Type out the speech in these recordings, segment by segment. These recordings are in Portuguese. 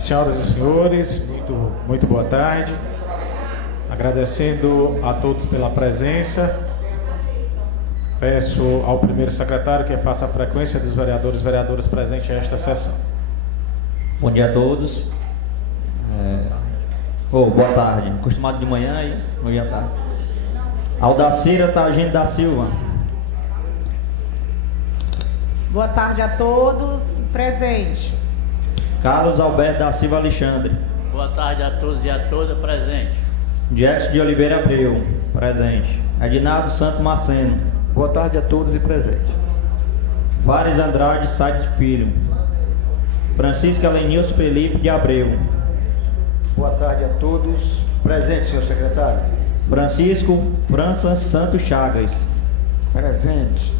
Senhoras e senhores, muito boa tarde. Agradecendo a todos pela presença. Peço ao primeiro secretário que faça a frequência dos vereadores e vereadoras presentes nesta sessão. Bom dia a todos. Boa tarde. Acostumado de manhã e bom dia à tarde. Aldacira Tagino da Silva. Boa tarde a todos. Presente. Carlos Alberto da Silva Alexandre. Boa tarde a todos e a todas, presente. Jackson de Oliveira Abreu, presente. Edinardo Santo Maceno. Boa tarde a todos e presente. Fares Andrade Sade Filho. Francisco Elenilson Felipe de Abreu. Boa tarde a todos. Presente, senhor secretário. Francisco França Santos Chagas. Presente.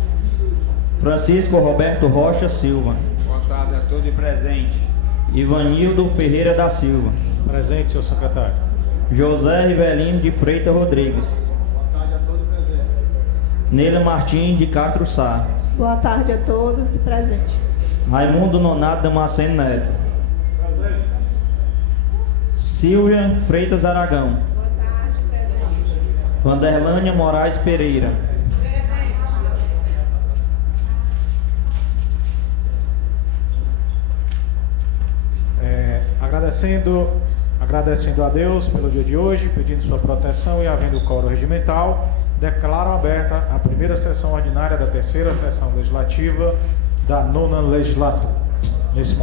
Francisco Roberto Rocha Silva. Boa tarde a todos e presente. Ivanildo Ferreira da Silva. Presente, senhor secretário. José Rivelino de Freitas Rodrigues. Boa tarde a todos e presente. Neila Martins de Castro Sá. Boa tarde a todos e presente. Raimundo Nonato Damasceno Neto. Presente. Silvia Freitas Aragão. Boa tarde, presente. Vanderlânia Moraes Pereira. Agradecendo a Deus pelo dia de hoje, pedindo sua proteção e havendo quórum regimental, declaro aberta a primeira sessão ordinária da terceira sessão legislativa da 9ª legislatura. Neste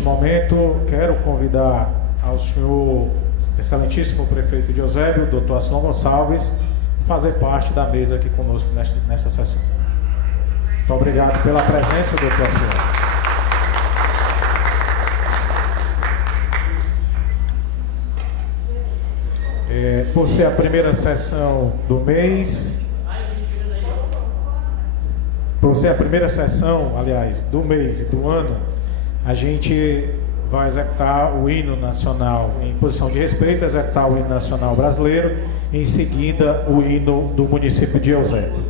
momento, quero convidar ao senhor excelentíssimo prefeito de Eusébio, doutor Aslan Gonçalves, fazer parte da mesa aqui conosco nesta sessão. Muito obrigado pela presença, doutor Aslan. Por ser a primeira sessão do mês, do mês e do ano, a gente vai executar o hino nacional em posição de respeito, executar o hino nacional brasileiro, em seguida o hino do município de Eusébio.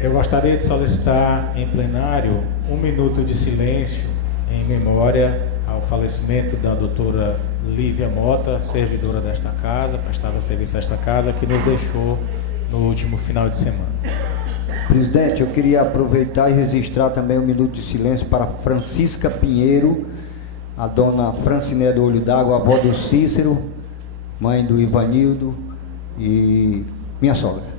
Eu gostaria de solicitar em plenário 1 minuto de silêncio em memória ao falecimento da doutora Lívia Mota, servidora desta casa, prestava serviço a esta casa, que nos deixou no último final de semana. Presidente, eu queria aproveitar e registrar também 1 minuto de silêncio para Francisca Pinheiro, a dona Franciné do Olho d'Água, avó do Cícero, mãe do Ivanildo e minha sogra.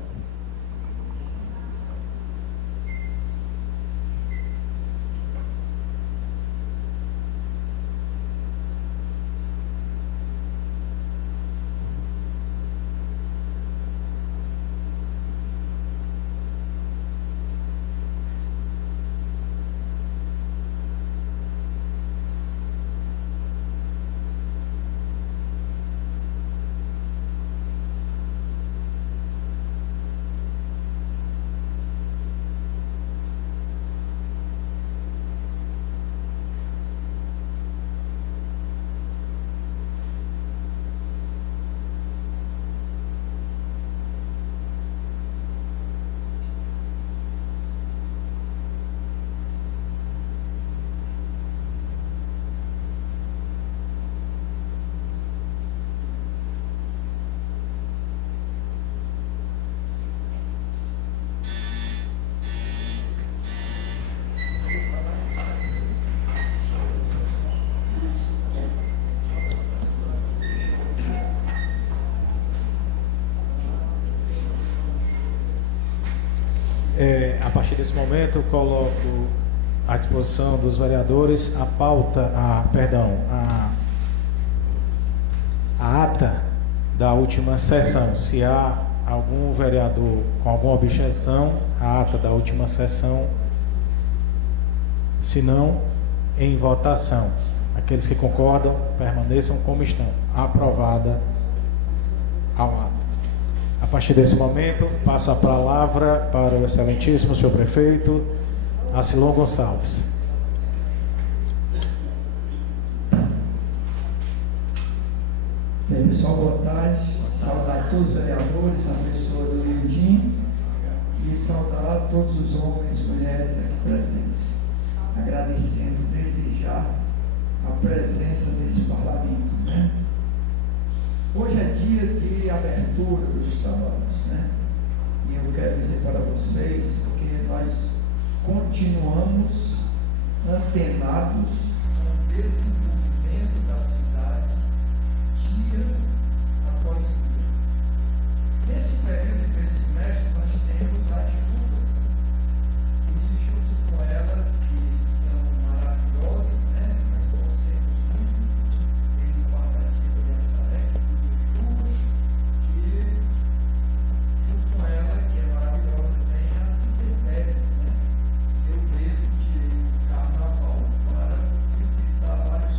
A partir desse momento, coloco à disposição dos vereadores a ata da última sessão. Se há algum vereador com alguma objeção, a ata da última sessão, se não, em votação. Aqueles que concordam, permaneçam como estão. Aprovada a ata. A partir desse momento, passo a palavra para o excelentíssimo senhor prefeito, Acilon Gonçalves. Bem, pessoal, boa tarde. Saudar todos os vereadores, a pessoa do Lindinho, e saudar todos os homens e mulheres aqui presentes, agradecendo desde já a presença desse parlamento, né? Hoje é dia de abertura dos trabalhos, né? E eu quero dizer para vocês que nós continuamos antenados com o desenvolvimento da cidade dia após dia. Nesse período de semestre nós temos as chuvas e junto com elas, que são maravilhosas, né? Nós torcemos muito desde o Guarda-Chuva de Assaré, que junto com ela, que é maravilhosa, tem as intempéries, né? Eu mesmo tirei o carnaval para visitar vários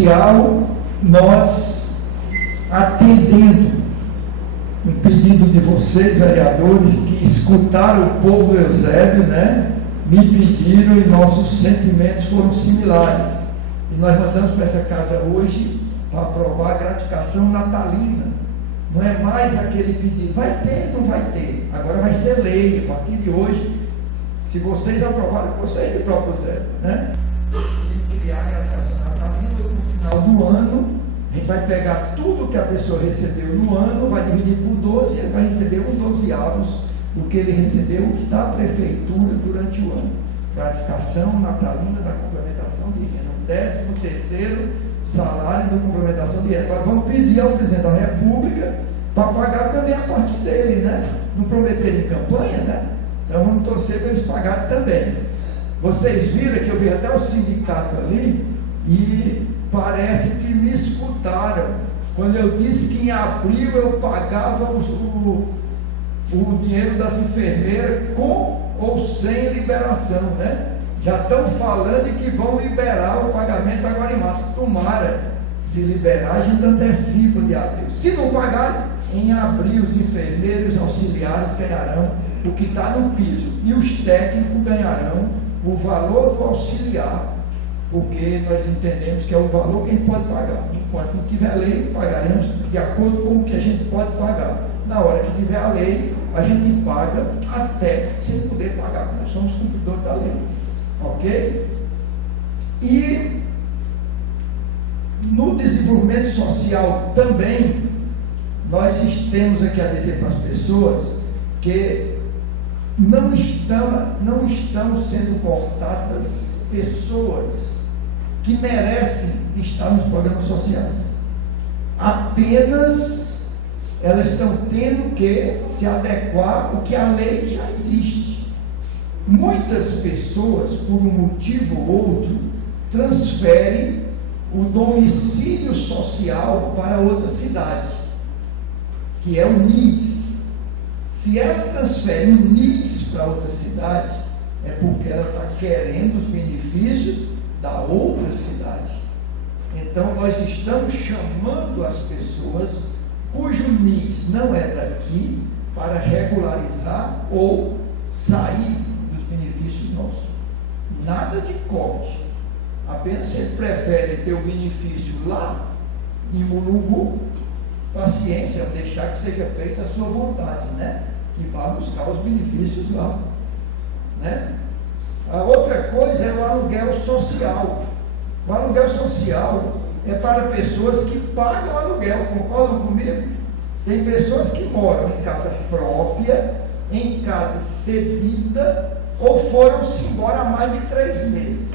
social, nós, atendendo um pedido de vocês, vereadores, que escutaram o povo do Eusébio, né? Me pediram e nossos sentimentos foram similares. E nós mandamos para essa casa hoje para aprovar a gratificação natalina. Não é mais aquele pedido, vai ter, não vai ter. Agora vai ser lei, a partir de hoje, se vocês aprovarem, vocês me propuseram, né? E criar a gratificação natalina no final do ano. A gente vai pegar tudo que a pessoa recebeu no ano, vai dividir por 12 e ele vai receber um 12avos do que ele recebeu da prefeitura durante o ano. Gratificação natalina da complementação de renda, 13º salário da complementação de renda. Agora vamos pedir ao presidente da República para pagar também a parte dele, né? Não prometeram em campanha, né? Então vamos torcer para eles pagarem também. Vocês viram que eu vi até o sindicato ali e parece que me escutaram quando eu disse que em abril eu pagava o dinheiro das enfermeiras com ou sem liberação, né? Já estão falando que vão liberar o pagamento agora em março. Tomara, se liberar, a gente antecipa de abril. Se não pagar, em abril os enfermeiros auxiliares ganharão o que está no piso e os técnicos ganharão o valor do auxiliar, porque nós entendemos que é o valor que a gente pode pagar. Enquanto não tiver lei, pagaremos de acordo com o que a gente pode pagar. Na hora que tiver a lei, a gente paga até sem poder pagar, nós somos cumpridores da lei. Ok? E no desenvolvimento social também, nós temos aqui a dizer para as pessoas que não estão sendo cortadas pessoas que merecem estar nos programas sociais. Apenas elas estão tendo que se adequar ao que a lei já existe. Muitas pessoas, por um motivo ou outro, transferem o domicílio social para outra cidade, que é o NIS. Se ela transfere o NIS para outra cidade, é porque ela está querendo os benefícios da outra cidade. Então nós estamos chamando as pessoas cujo NIS não é daqui para regularizar ou sair dos benefícios nossos. Nada de corte. Apenas se ele prefere ter o benefício lá em Mulungu, paciência, deixar que seja feita a sua vontade, né? Que vá buscar os benefícios lá, né? A outra coisa é o aluguel social. O aluguel social é para pessoas que pagam aluguel, concordam comigo? Tem pessoas que moram em casa própria, em casa cedida, ou foram-se embora há mais de 3 meses.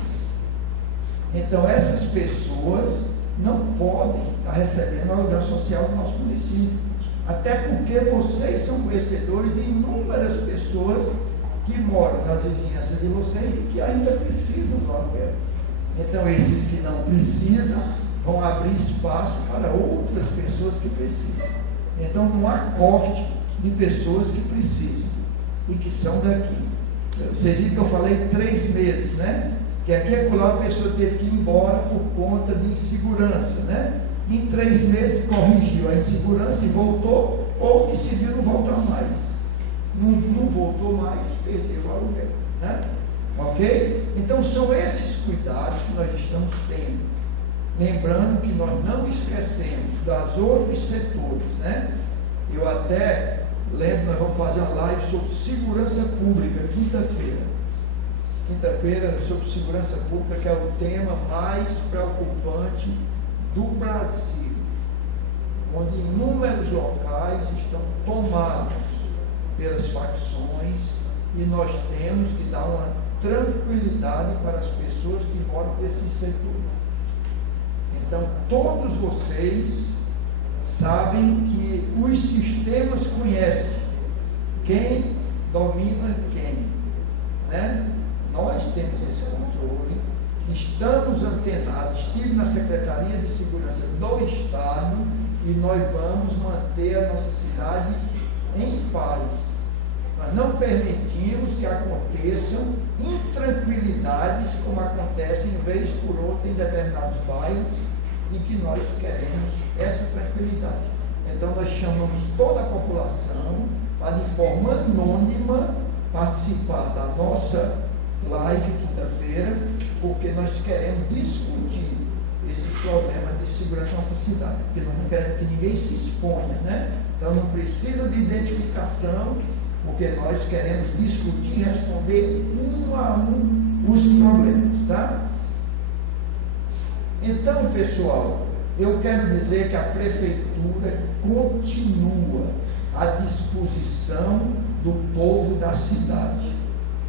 Então essas pessoas não podem estar recebendo aluguel social do nosso município, até porque vocês são conhecedores de inúmeras pessoas que moram nas vizinhanças de vocês e que ainda precisam do aluguel. Então esses que não precisam vão abrir espaço para outras pessoas que precisam. Então não há corte de pessoas que precisam e que são daqui. Vocês viram que eu falei 3 meses, né? Que aqui e acolá a pessoa teve que ir embora por conta de insegurança, né? Em 3 meses corrigiu a insegurança e voltou, ou decidiu não voltar mais. Não voltou mais, perdeu o aluguel, né? Ok? Então são esses cuidados que nós estamos tendo. Lembrando que nós não esquecemos das outros setores, né? Eu até lembro, nós vamos fazer uma live sobre segurança pública, quinta-feira. Quinta-feira, sobre segurança pública, que é o tema mais preocupante do Brasil, onde inúmeros locais estão tomados pelas facções e nós temos que dar uma tranquilidade para as pessoas que moram nesses setores. Então, todos vocês sabem que os sistemas conhecem quem domina quem, né? Nós temos esse controle, estamos antenados, estive na Secretaria de Segurança do Estado e nós vamos manter a nossa cidade em paz. Nós não permitimos que aconteçam intranquilidades como acontecem vez por outra em determinados bairros e que nós queremos essa tranquilidade. Então nós chamamos toda a população para, de forma anônima, participar da nossa live quinta-feira, porque nós queremos discutir esse problema de segurança na nossa cidade, porque nós não queremos que ninguém se exponha, né? Então não precisa de identificação, porque nós queremos discutir e responder um a um os problemas, tá? Então, pessoal, eu quero dizer que a prefeitura continua à disposição do povo da cidade.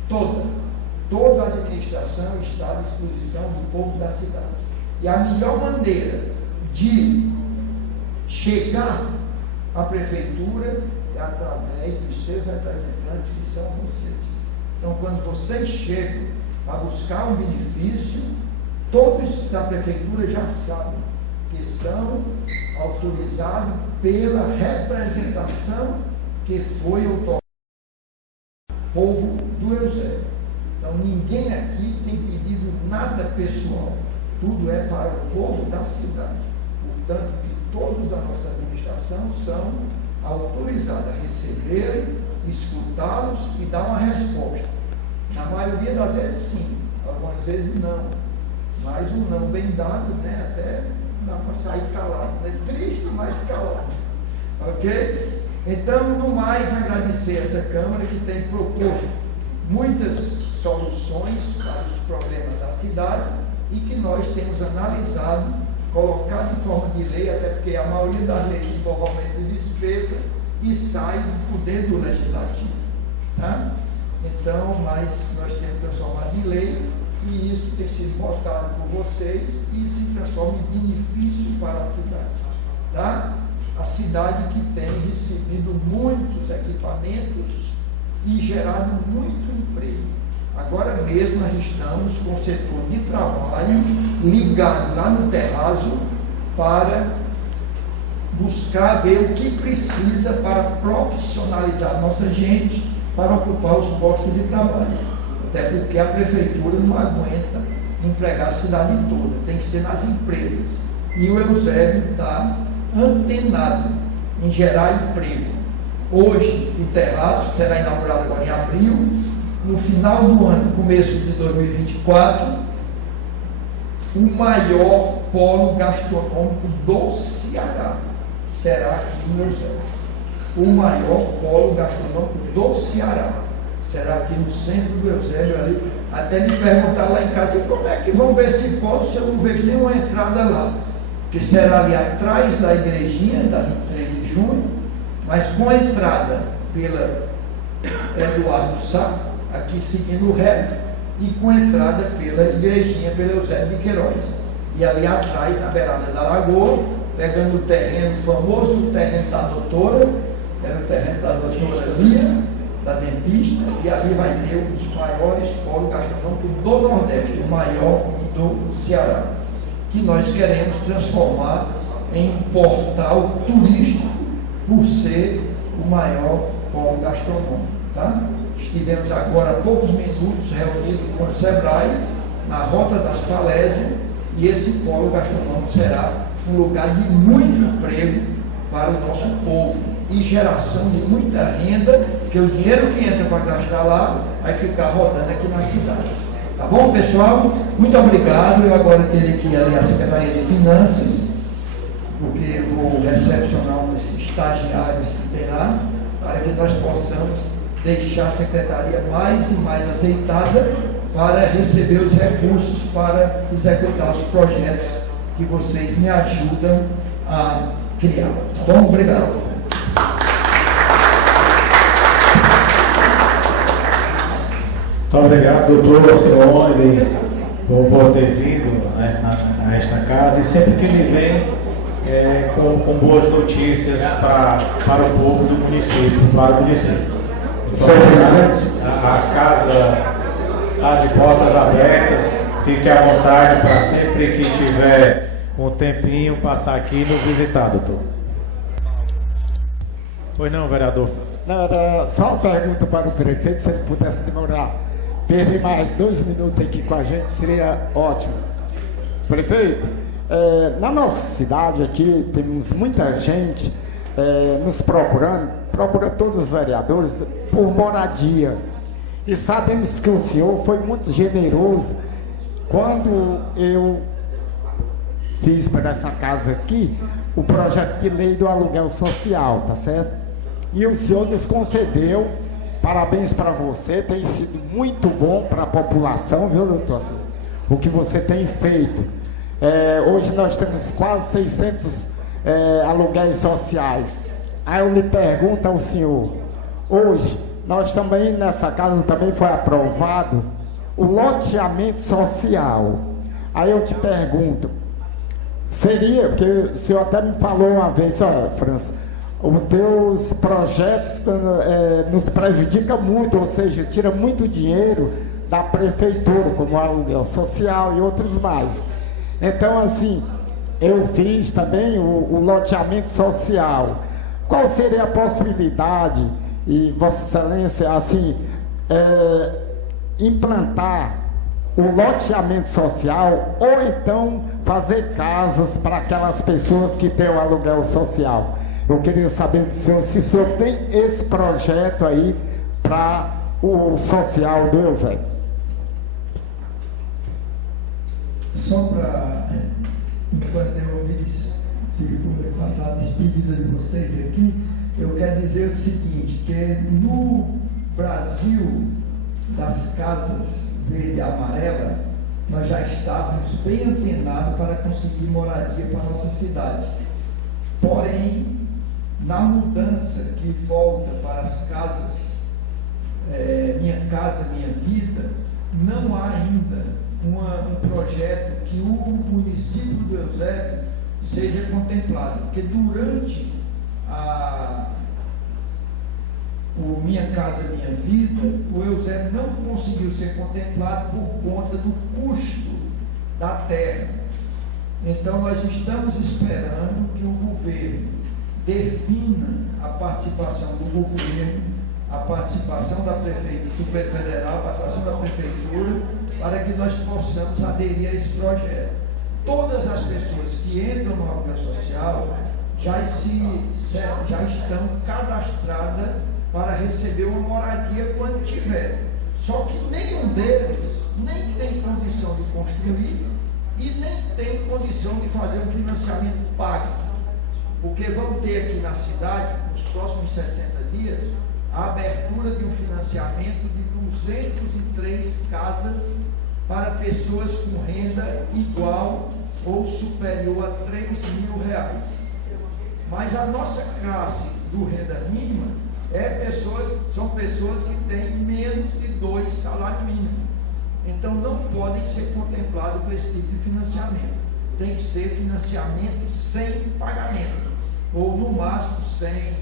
Toda a administração está à disposição do povo da cidade. E a melhor maneira de chegar à prefeitura é através dos seus representantes, que são vocês. Então, quando vocês chegam a buscar um benefício, todos da prefeitura já sabem que são autorizados pela representação que foi otorgada ao povo do Eusébio. Então, ninguém aqui tem pedido nada pessoal, tudo é para o povo da cidade. Portanto, que todos da nossa administração são autorizados a receberem, escutá-los e dar uma resposta. Na maioria das vezes sim, algumas vezes não, mas o não bem dado, né, até dá para sair calado, né? Triste, mas calado, ok? Então, no mais, agradecer essa Câmara que tem proposto muitas soluções para os problemas da cidade e que nós temos analisado, colocado em forma de lei, até porque a maioria das leis envolve aumento de despesa e sai do poder do legislativo, tá? Então, mas nós temos transformado em lei e isso tem sido votado por vocês e se transforma em benefício para a cidade, tá? A cidade que tem recebido muitos equipamentos e gerado muito emprego. Agora mesmo nós estamos com o setor de trabalho ligado lá no terraço para buscar ver o que precisa para profissionalizar nossa gente para ocupar os postos de trabalho. Até porque a prefeitura não aguenta empregar a cidade toda, tem que ser nas empresas. E o Eusébio está antenado em gerar emprego. Hoje, o terraço será inaugurado agora em abril. No final do ano, começo de 2024, o maior polo gastronômico do Ceará será aqui no Eusébio. O maior polo gastronômico do Ceará será aqui no centro do Eusébio, ali. Até me perguntar lá em casa, como é que vão ver esse polo se eu não vejo nenhuma entrada lá? Que será ali atrás da igrejinha, da 23 de junho, mas com a entrada pela Eduardo Sá, aqui seguindo reto, e com entrada pela igrejinha, pela Eusébio de Queiroz. E ali atrás, na beirada da lagoa, pegando o terreno, o famoso terreno da doutora, era o terreno da doutora Lia, da dentista, e ali vai ter um dos maiores polos gastronômicos do Nordeste, o maior do Ceará, que nós queremos transformar em um portal turístico por ser o maior polo gastronômico, tá? Estivemos agora há poucos minutos reunidos com o Sebrae na Rota das Falésias e esse polo gastronômico será um lugar de muito emprego para o nosso povo e geração de muita renda, que o dinheiro que entra para gastar lá vai ficar rodando aqui na cidade. Tá bom, pessoal? Muito obrigado. Eu agora teria que ir ali à Secretaria de Finanças, porque eu vou recepcionar uns estagiários que tem lá, para que nós possamos deixar a secretaria mais e mais azeitada para receber os recursos para executar os projetos que vocês me ajudam a criar. Tá bom? Obrigado. Muito obrigado, doutor Simone, por ter vindo a esta casa e sempre que ele vem com boas notícias para o povo do município, para o município. A casa está de portas abertas, fique à vontade para sempre que tiver um tempinho passar aqui e nos visitar, doutor. Pois não, vereador? Não, só uma pergunta para o prefeito, se ele pudesse demorar, perder mais 2 minutos aqui com a gente, seria ótimo. Prefeito, Na nossa cidade aqui temos muita gente nos procura todos os vereadores por moradia. E sabemos que o senhor foi muito generoso quando eu fiz para essa casa aqui o projeto de lei do aluguel social, tá certo? E o senhor nos concedeu, parabéns para você, tem sido muito bom para a população, viu, doutor? O que você tem feito. Hoje nós temos quase 600 aluguéis sociais. Aí eu lhe pergunto ao senhor, hoje nós também, nessa casa também foi aprovado o loteamento social. Aí eu te pergunto, seria, porque o senhor até me falou uma vez, olha, França, os teus projetos nos prejudicam muito, ou seja, tira muito dinheiro da prefeitura, como o aluguel social e outros mais. Então, assim, eu fiz também o loteamento social. Qual seria a possibilidade, e Vossa Excelência, assim, implantar o loteamento social ou então fazer casas para aquelas pessoas que têm o aluguel social? Eu queria saber do senhor se o senhor tem esse projeto aí para o social do Eusébio. Só para, enquanto eu fico passar a despedida de vocês aqui, eu quero dizer o seguinte, que no Brasil das casas verde e amarela, nós já estávamos bem antenados para conseguir moradia para a nossa cidade. Porém, na mudança que volta para as casas, Minha Casa Minha Vida, não há ainda um projeto que o município do Eusébio seja contemplado, porque durante o Minha Casa Minha Vida, o Eusébio não conseguiu ser contemplado por conta do custo da terra. Então nós estamos esperando que o governo defina a participação do governo, a participação da prefeitura, do governo federal, a participação da prefeitura, para que nós possamos aderir a esse projeto. Todas as pessoas que entram no aluguel social já estão cadastradas para receber uma moradia quando tiver. Só que nenhum deles nem tem condição de construir e nem tem condição de fazer um financiamento pago. Porque vamos ter aqui na cidade, nos próximos 60 dias, a abertura de um financiamento de 203 casas para pessoas com renda igual ou superior a R$3.000. Mas a nossa classe do renda mínima são pessoas que têm menos de 2 salários mínimos. Então não podem ser contemplados com esse tipo de financiamento. Tem que ser financiamento sem pagamento, ou no máximo R$100,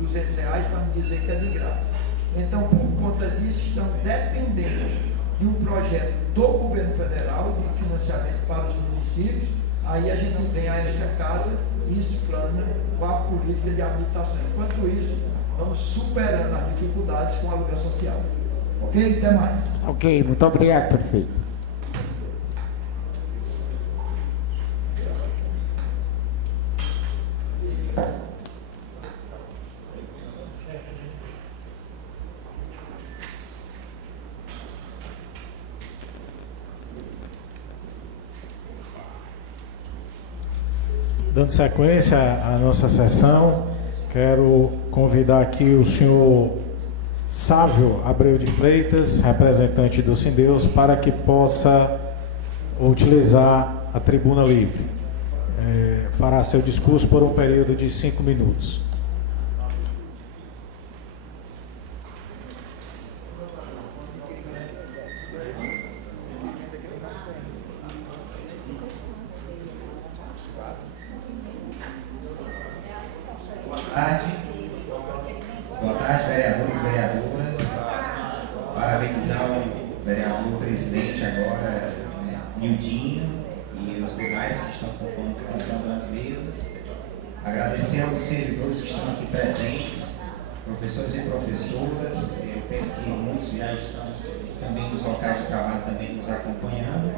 R$200, para não dizer que é de graça. Então, por conta disso, estamos dependendo de um projeto do governo federal de financiamento para os municípios. Aí a gente vem a esta casa e explana com a política de habitação. Enquanto isso, vamos superando as dificuldades com o aluguel social. Ok? Até mais. Ok, muito obrigado, prefeito. Dando sequência à nossa sessão, quero convidar aqui o senhor Sávio Abreu de Freitas, representante do Sindeus, para que possa utilizar a tribuna livre. Fará seu discurso por um período de 5 minutos. Boa tarde, vereadores e vereadoras. Parabenizar o vereador presidente agora, Nildinho, e os demais que estão compondo as mesas. Agradecer aos servidores que estão aqui presentes, professores e professoras. Eu penso que muitos já estão também nos locais de trabalho também nos acompanhando.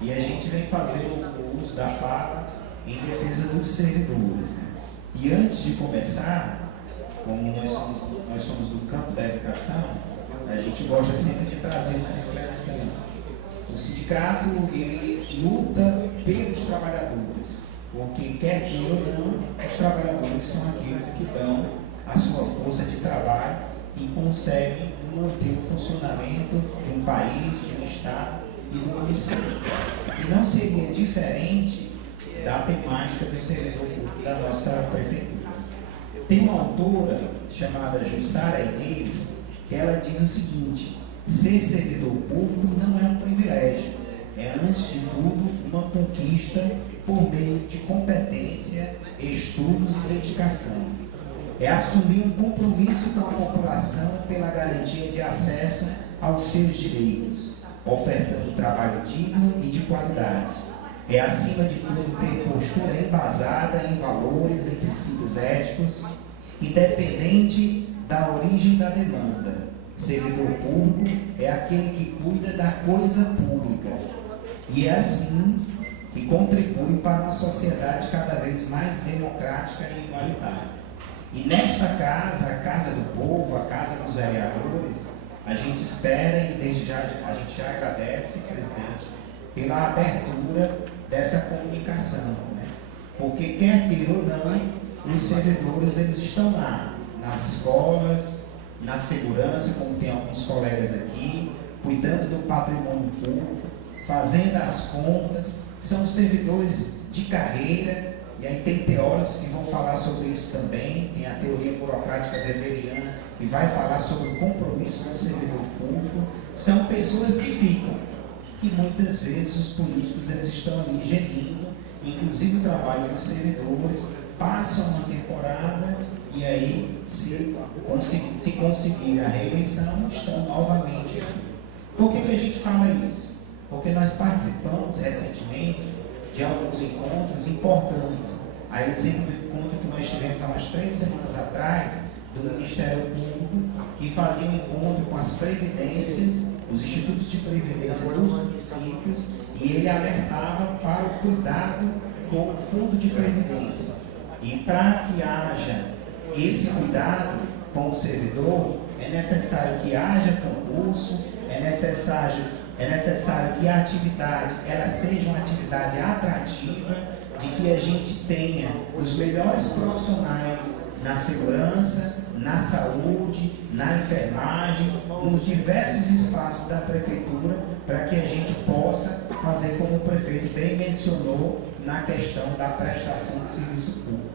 E a gente vem fazendo o uso da fala em defesa dos servidores, né? E antes de começar, como nós somos do campo da educação, a gente gosta sempre de trazer uma reflexão. O sindicato, ele luta pelos trabalhadores, porque quer queira ou não, os trabalhadores são aqueles que dão a sua força de trabalho e conseguem manter o funcionamento de um país, de um estado e do município. E não seria diferente da temática do servidor público da nossa prefeitura. Tem uma autora chamada Jussara Inês, que ela diz o seguinte: ser servidor público não é um privilégio, é antes de tudo uma conquista por meio de competência, estudos e dedicação. É assumir um compromisso com a população pela garantia de acesso aos seus direitos, ofertando trabalho digno e de qualidade. É, acima de tudo, ter postura embasada em valores e princípios éticos, independente da origem da demanda. Servidor público é aquele que cuida da coisa pública e é assim que contribui para uma sociedade cada vez mais democrática e igualitária. E nesta casa, a Casa do Povo, a Casa dos Vereadores, a gente espera e desde já a gente já agradece, presidente, pela abertura dessa comunicação, né? Porque quer queira ou não, os servidores eles estão lá, nas escolas, na segurança, como tem alguns colegas aqui, cuidando do patrimônio público, fazendo as contas, são servidores de carreira. E aí tem teóricos que vão falar sobre isso também, tem a teoria burocrática weberiana, que vai falar sobre o compromisso do servidor público. São pessoas que ficam, e muitas vezes os políticos eles estão ali gerindo, inclusive o trabalho dos servidores, passam uma temporada e aí, se conseguir a reeleição, estão novamente aqui. Por que a gente fala isso? Porque nós participamos recentemente de alguns encontros importantes. A exemplo do encontro que nós tivemos há umas 3 semanas atrás, do Ministério Público, que fazia um encontro com as previdências, os institutos de previdência dos municípios, e ele alertava para o cuidado com o fundo de previdência. E para que haja esse cuidado com o servidor, é necessário que haja concurso, é necessário que a atividade ela seja uma atividade atrativa, de que a gente tenha os melhores profissionais na segurança, na saúde, na enfermagem, nos diversos espaços da prefeitura, para que a gente possa fazer como o prefeito bem mencionou na questão da prestação de serviço público.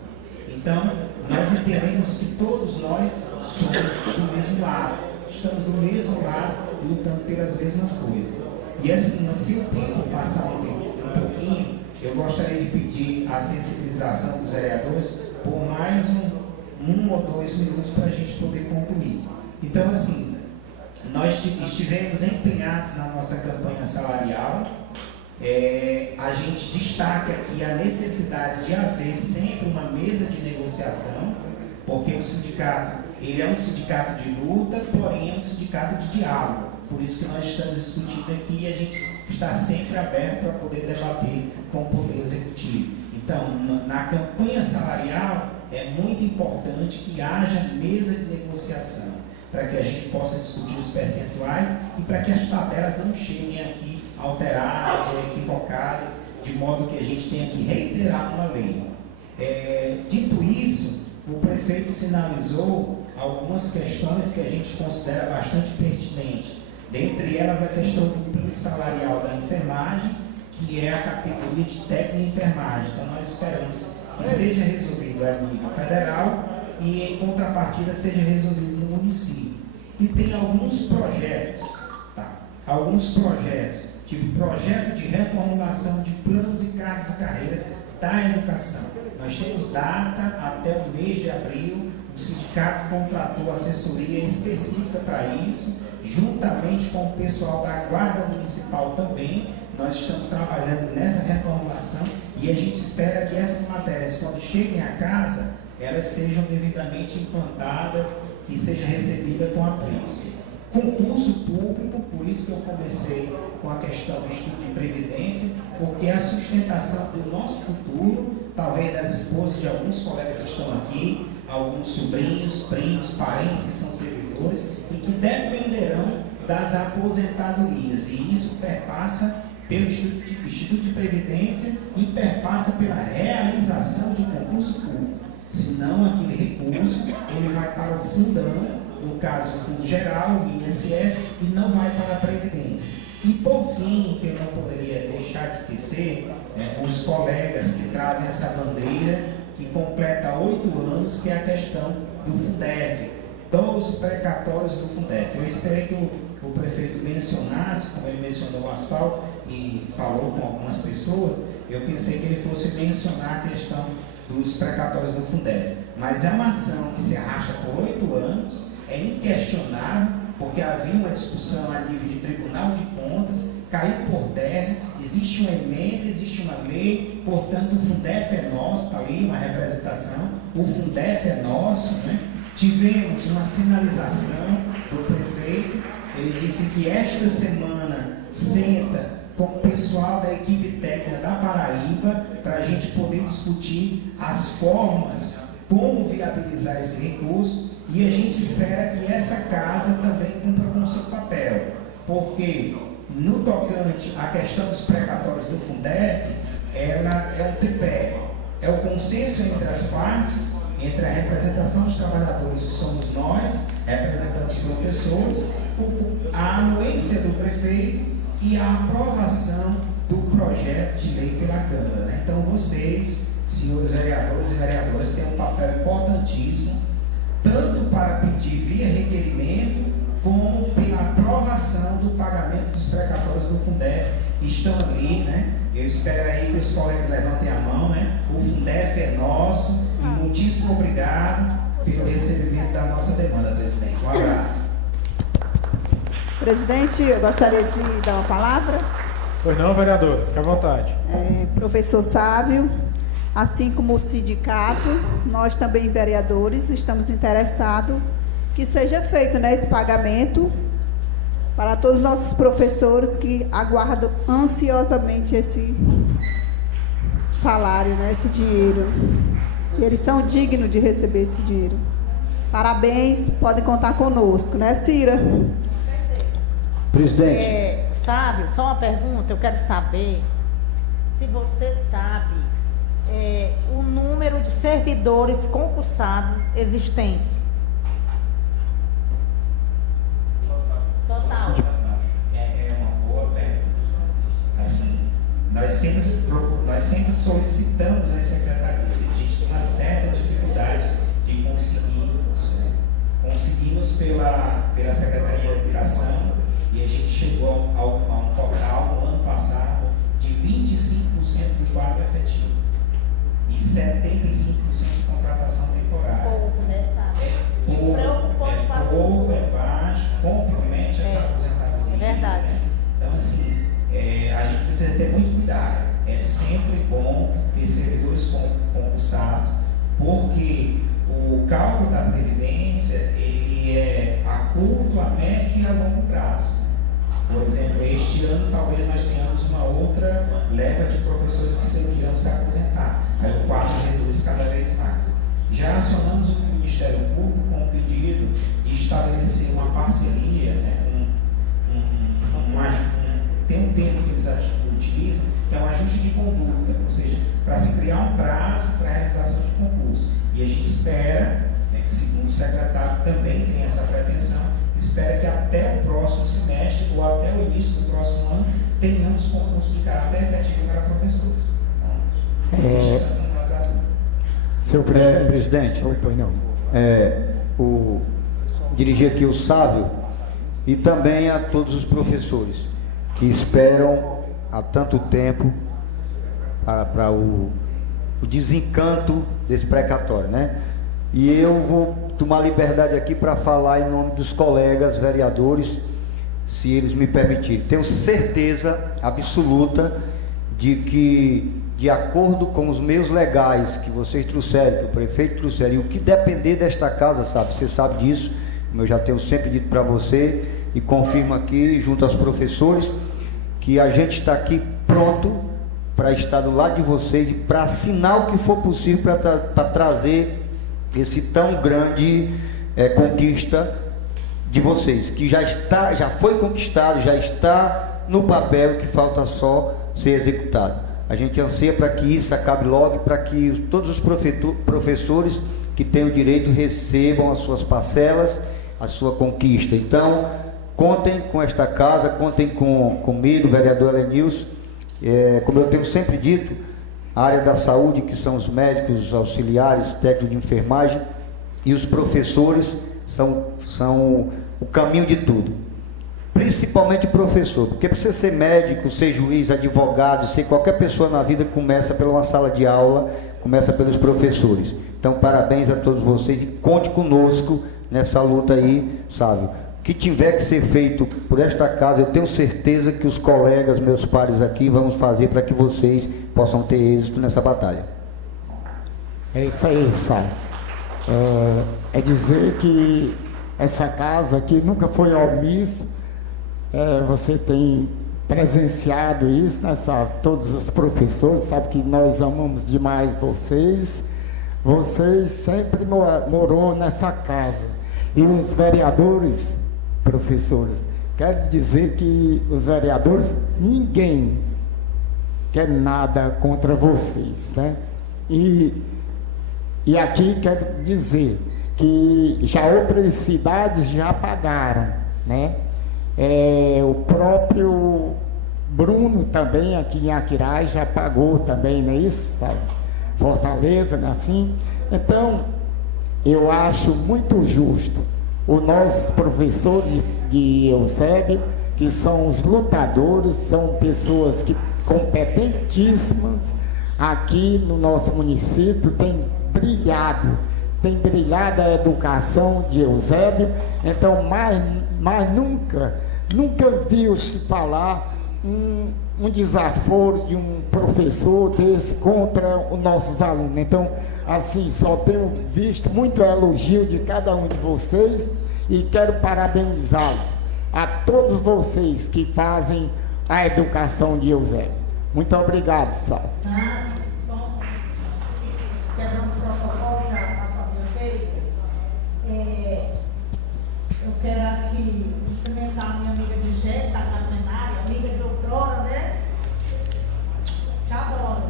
Então, nós entendemos que todos nós somos do mesmo lado, estamos do mesmo lado, lutando pelas mesmas coisas. E assim, se o tempo passar um pouquinho, eu gostaria de pedir a sensibilização dos vereadores por mais um ou 2 minutos para a gente poder concluir. Então, assim, nós estivemos empenhados na nossa campanha salarial. A gente destaca aqui a necessidade de haver sempre uma mesa de negociação, porque o sindicato, ele é um sindicato de luta, porém é um sindicato de diálogo. Por isso que nós estamos discutindo aqui e a gente está sempre aberto para poder debater com o Poder Executivo. Então, na campanha salarial, é muito importante que haja mesa de negociação, para que a gente possa discutir os percentuais e para que as tabelas não cheguem aqui alteradas ou equivocadas, de modo que a gente tenha que reiterar uma lei. Dito isso, o prefeito sinalizou algumas questões que a gente considera bastante pertinentes. Dentre elas, a questão do piso salarial da enfermagem, que é a categoria de técnico em enfermagem. Então, nós esperamos que seja resolvido a nível federal e, em contrapartida, seja resolvido no município. E tem alguns projetos, tipo projeto de reformulação de planos e cargos e carreiras da educação. Nós temos data até o mês de abril, o sindicato contratou assessoria específica para isso, juntamente com o pessoal da Guarda Municipal também. Nós estamos trabalhando nessa reformulação e a gente espera que essas matérias, quando cheguem à casa, elas sejam devidamente implantadas e seja recebida com apreço. Concurso público, por isso que eu comecei com a questão do estudo de previdência, porque a sustentação do nosso futuro, talvez das esposas de alguns colegas que estão aqui, alguns sobrinhos, primos, parentes que são servidores e que dependerão das aposentadorias, e isso perpassa pelo Instituto de Previdência e perpassa pela realização de concurso público. Senão, aquele recurso ele vai para o fundão, no caso o Fundo Geral, o INSS, e não vai para a Previdência. E por fim, que eu não poderia deixar de esquecer, os colegas que trazem essa bandeira, que completa 8 anos, que é a questão do Fundef, dos precatórios do Fundef. Eu esperei que o prefeito mencionasse, como ele mencionou o asfalto e falou com algumas pessoas, eu pensei que ele fosse mencionar a questão dos precatórios do Fundef. Mas é uma ação que se arrasta por 8 anos, é inquestionável, porque havia uma discussão a nível de Tribunal de Contas, caiu por terra, existe uma emenda, existe uma lei, portanto o Fundef é nosso, está ali uma representação, o Fundef é nosso, né? Tivemos uma sinalização do prefeito, ele disse que esta semana senta com o pessoal da equipe técnica da Paraíba para a gente poder discutir as formas, como viabilizar esse recurso, e a gente espera que essa casa também cumpra com o seu papel, porque no tocante à questão dos precatórios do Fundef, ela é um tripé, é o consenso entre as partes, entre a representação dos trabalhadores, que somos nós, representando os professores, a anuência do prefeito e a aprovação do projeto de lei pela Câmara. Então vocês, senhores vereadores e vereadoras, têm um papel importantíssimo, tanto para pedir via requerimento, como pela aprovação do pagamento dos precatórios do Fundef, que estão ali, né? Eu espero aí que os colegas levantem a mão, né? O Fundef é nosso, e muitíssimo obrigado pelo recebimento da nossa demanda, presidente. Um abraço. Presidente, eu gostaria de dar uma palavra. Pois não, vereador, fica à vontade. Professor Sábio, assim como o sindicato, nós também, vereadores, estamos interessados que seja feito, né, esse pagamento para todos os nossos professores que aguardam ansiosamente esse salário, né, esse dinheiro. E eles são dignos de receber esse dinheiro. Parabéns, podem contar conosco, né, Cira? Presidente. Sábio, só uma pergunta, eu quero saber se você sabe o número de servidores concursados existentes. Total. É uma boa pergunta. Assim, nós sempre solicitamos as secretarias e a gente tem uma certa dificuldade de conseguir isso, né? Conseguimos pela Secretaria de Educação e a gente chegou a um total no ano passado de 25% do quadro efetivo e 75% de contratação temporária. Pouco, né, sabe? Pouco, é baixo, compromete as aposentadorias. É verdade. Né? Então, assim, a gente precisa ter muito cuidado. É sempre bom ter servidores concursados, porque o cálculo da Previdência, ele é a curto, a médio e a longo prazo. Por exemplo, este ano talvez nós tenhamos uma outra leva de professores que irão se aposentar. Aí o quadro reduz cada vez mais. Já acionamos o Ministério Público com o pedido de estabelecer uma parceria, né, tem um termo que eles utilizam, que é um ajuste de conduta, ou seja, para se criar um prazo para a realização de concurso. E a gente espera, né, que segundo o secretário também tem essa pretensão, espera que até o próximo semestre ou até o início do próximo ano tenhamos concurso de caráter efetivo para professores. Então, existe essa centralização. Senhor presidente, pois não. Dirigir aqui o Sávio e também a todos os professores que esperam há tanto tempo para o desencanto desse precatório, né? E eu vou tomar liberdade aqui para falar em nome dos colegas vereadores, se eles me permitirem. Tenho certeza absoluta de que, de acordo com os meios legais que vocês trouxeram, que o prefeito trouxeram, e o que depender desta casa, sabe, você sabe disso, como eu já tenho sempre dito para você, e confirmo aqui, junto aos professores, que a gente está aqui pronto para estar do lado de vocês e para assinar o que for possível para trazer esse tão grande conquista de vocês, que já foi conquistado, já está no papel, que falta só ser executado. A gente anseia para que isso acabe logo, para que todos os professores que têm o direito recebam as suas parcelas, a sua conquista. Então, contem com esta casa, contem comigo, vereador Elenilson. Como eu tenho sempre dito, a área da saúde, que são os médicos, os auxiliares, técnicos de enfermagem, e os professores são o caminho de tudo. Principalmente o professor, porque para você ser médico, ser juiz, advogado, ser qualquer pessoa na vida, começa pela uma sala de aula, começa pelos professores. Então, parabéns a todos vocês e conte conosco nessa luta aí, sabe? O que tiver que ser feito por esta casa, eu tenho certeza que os colegas, meus pares aqui, vamos fazer para que vocês possam ter êxito nessa batalha. É isso aí, Sá. É dizer que essa casa aqui nunca foi omissa. Você tem presenciado isso, né, sabe? Todos os professores sabem que nós amamos demais vocês. Vocês sempre morou nessa casa. E os vereadores, professores, quero dizer que os vereadores, ninguém quer nada contra vocês, né? E aqui quero dizer que já outras cidades já pagaram, né? O próprio Bruno também aqui em Aquiraz já pagou também, não é isso, sabe? Fortaleza, né? Assim. Então, eu acho muito justo o nosso professor de Eusébio, que são os lutadores, são pessoas competentíssimas aqui no nosso município, tem brilhado a educação de Eusébio. Então, mas nunca viu-se falar um desaforo de um professor desse contra os nossos alunos. Então, assim, só tenho visto muito elogio de cada um de vocês e quero parabenizá-los, a todos vocês que fazem a educação de Eusébio. Muito obrigado, Sal. Quebrando o protocolo, já passou a minha vez. Eu quero aqui cumprimentar a minha amiga de Gé, da plenária, amiga de outrora, né? Te adoro.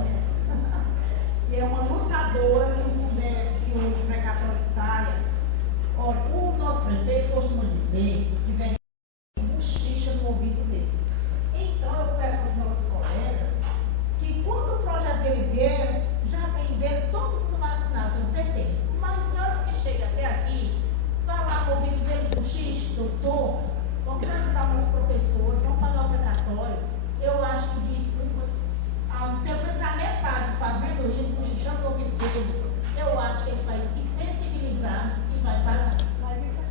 E é uma lutadora que o precatório saia. Olha, o nosso prefeito costuma dizer que vem bochicha no ouvido dele. Então eu peço aos nossos colegas que quando o projeto dele vier, já vem dele, todo mundo vai assinar, eu tenho certeza. Mas antes que chegue até aqui, vai lá no ouvido dele, bochicha, doutor, vamos ajudar os professores, vamos pagar o precatório. Eu acho que pelo menos a metade fazendo isso, bochichando o ouvido dele, eu acho que ele vai se sensibilizar e vai parar. Mas isso é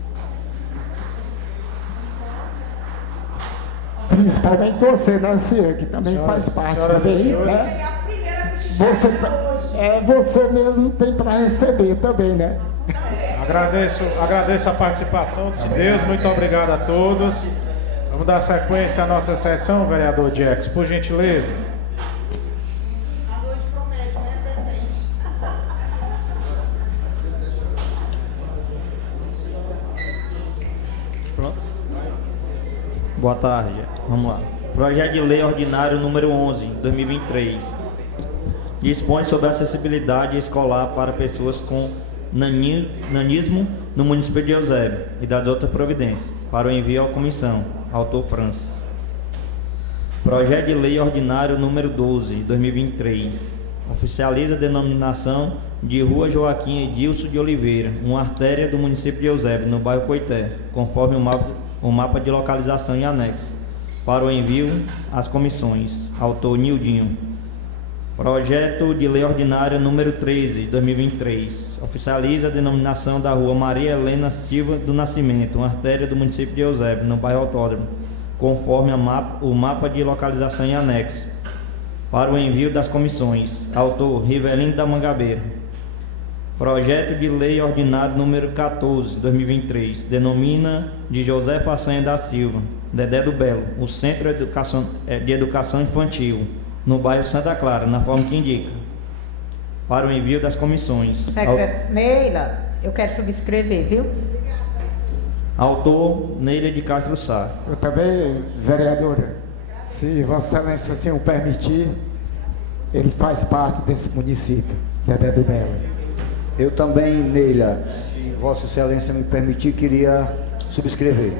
Principalmente você, né, Cia, que também faz parte também, né? Você mesmo tem para receber também, né? Agradeço a participação de Deus, muito obrigado a todos. Vamos dar sequência à nossa sessão, vereador Jax, por gentileza. A noite promete, né, presidente? Pronto? Boa tarde, vamos lá. Projeto de Lei Ordinário número 11, 2023. Dispõe sobre a acessibilidade escolar para pessoas com nanismo no município de Eusébio e das outras providências, para o envio à comissão. Autor França. Projeto de Lei Ordinário número 12, 2023. Oficializa a denominação de Rua Joaquim Edilson de Oliveira, uma artéria do município de Eusébio, no bairro Coité, conforme o mapa de localização e anexo, para o envio às comissões. Autor Nildinho. Projeto de Lei Ordinária número 13, 2023. Oficializa a denominação da Rua Maria Helena Silva do Nascimento, uma artéria do município de Eusébio, no bairro Autódromo, conforme o mapa de localização e anexo, para o envio das comissões. Autor Rivelino da Mangabeira. Projeto de Lei Ordinário número 14, 2023, denomina de José Façanha da Silva, Dedé do Belo, o Centro de Educação Infantil, no bairro Santa Clara, na forma que indica, para o envio das comissões. Neila, eu quero subscrever, viu? Autor, Neila de Castro Sá. Eu também, vereadora, se Vossa Excelência assim o permitir, ele faz parte desse município, Dedé do Belo. Eu também, Neila, se Vossa Excelência me permitir, queria subscrever.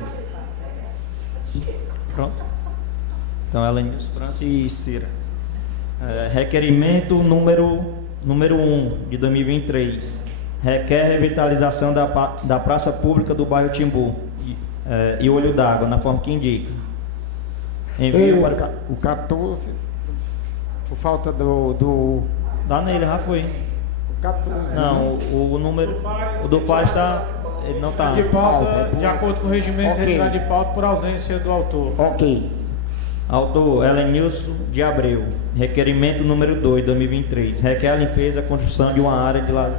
Pronto. Então, Elenilson, França e Cira. Requerimento número 1 de 2023. Requer revitalização da praça pública do bairro Timbu e Olho d'Água, na forma que indica. Envio para... O 14, por falta do... Dá nele, já foi. 14. Não, o número... O do Fares está... Ele não está... De pauta, de acordo com o regimento, retirado de pauta por ausência do autor. Ok. Autor, Elenilson de Abreu. Requerimento número 2, 2023. Requer a limpeza e a construção de uma área de lazer.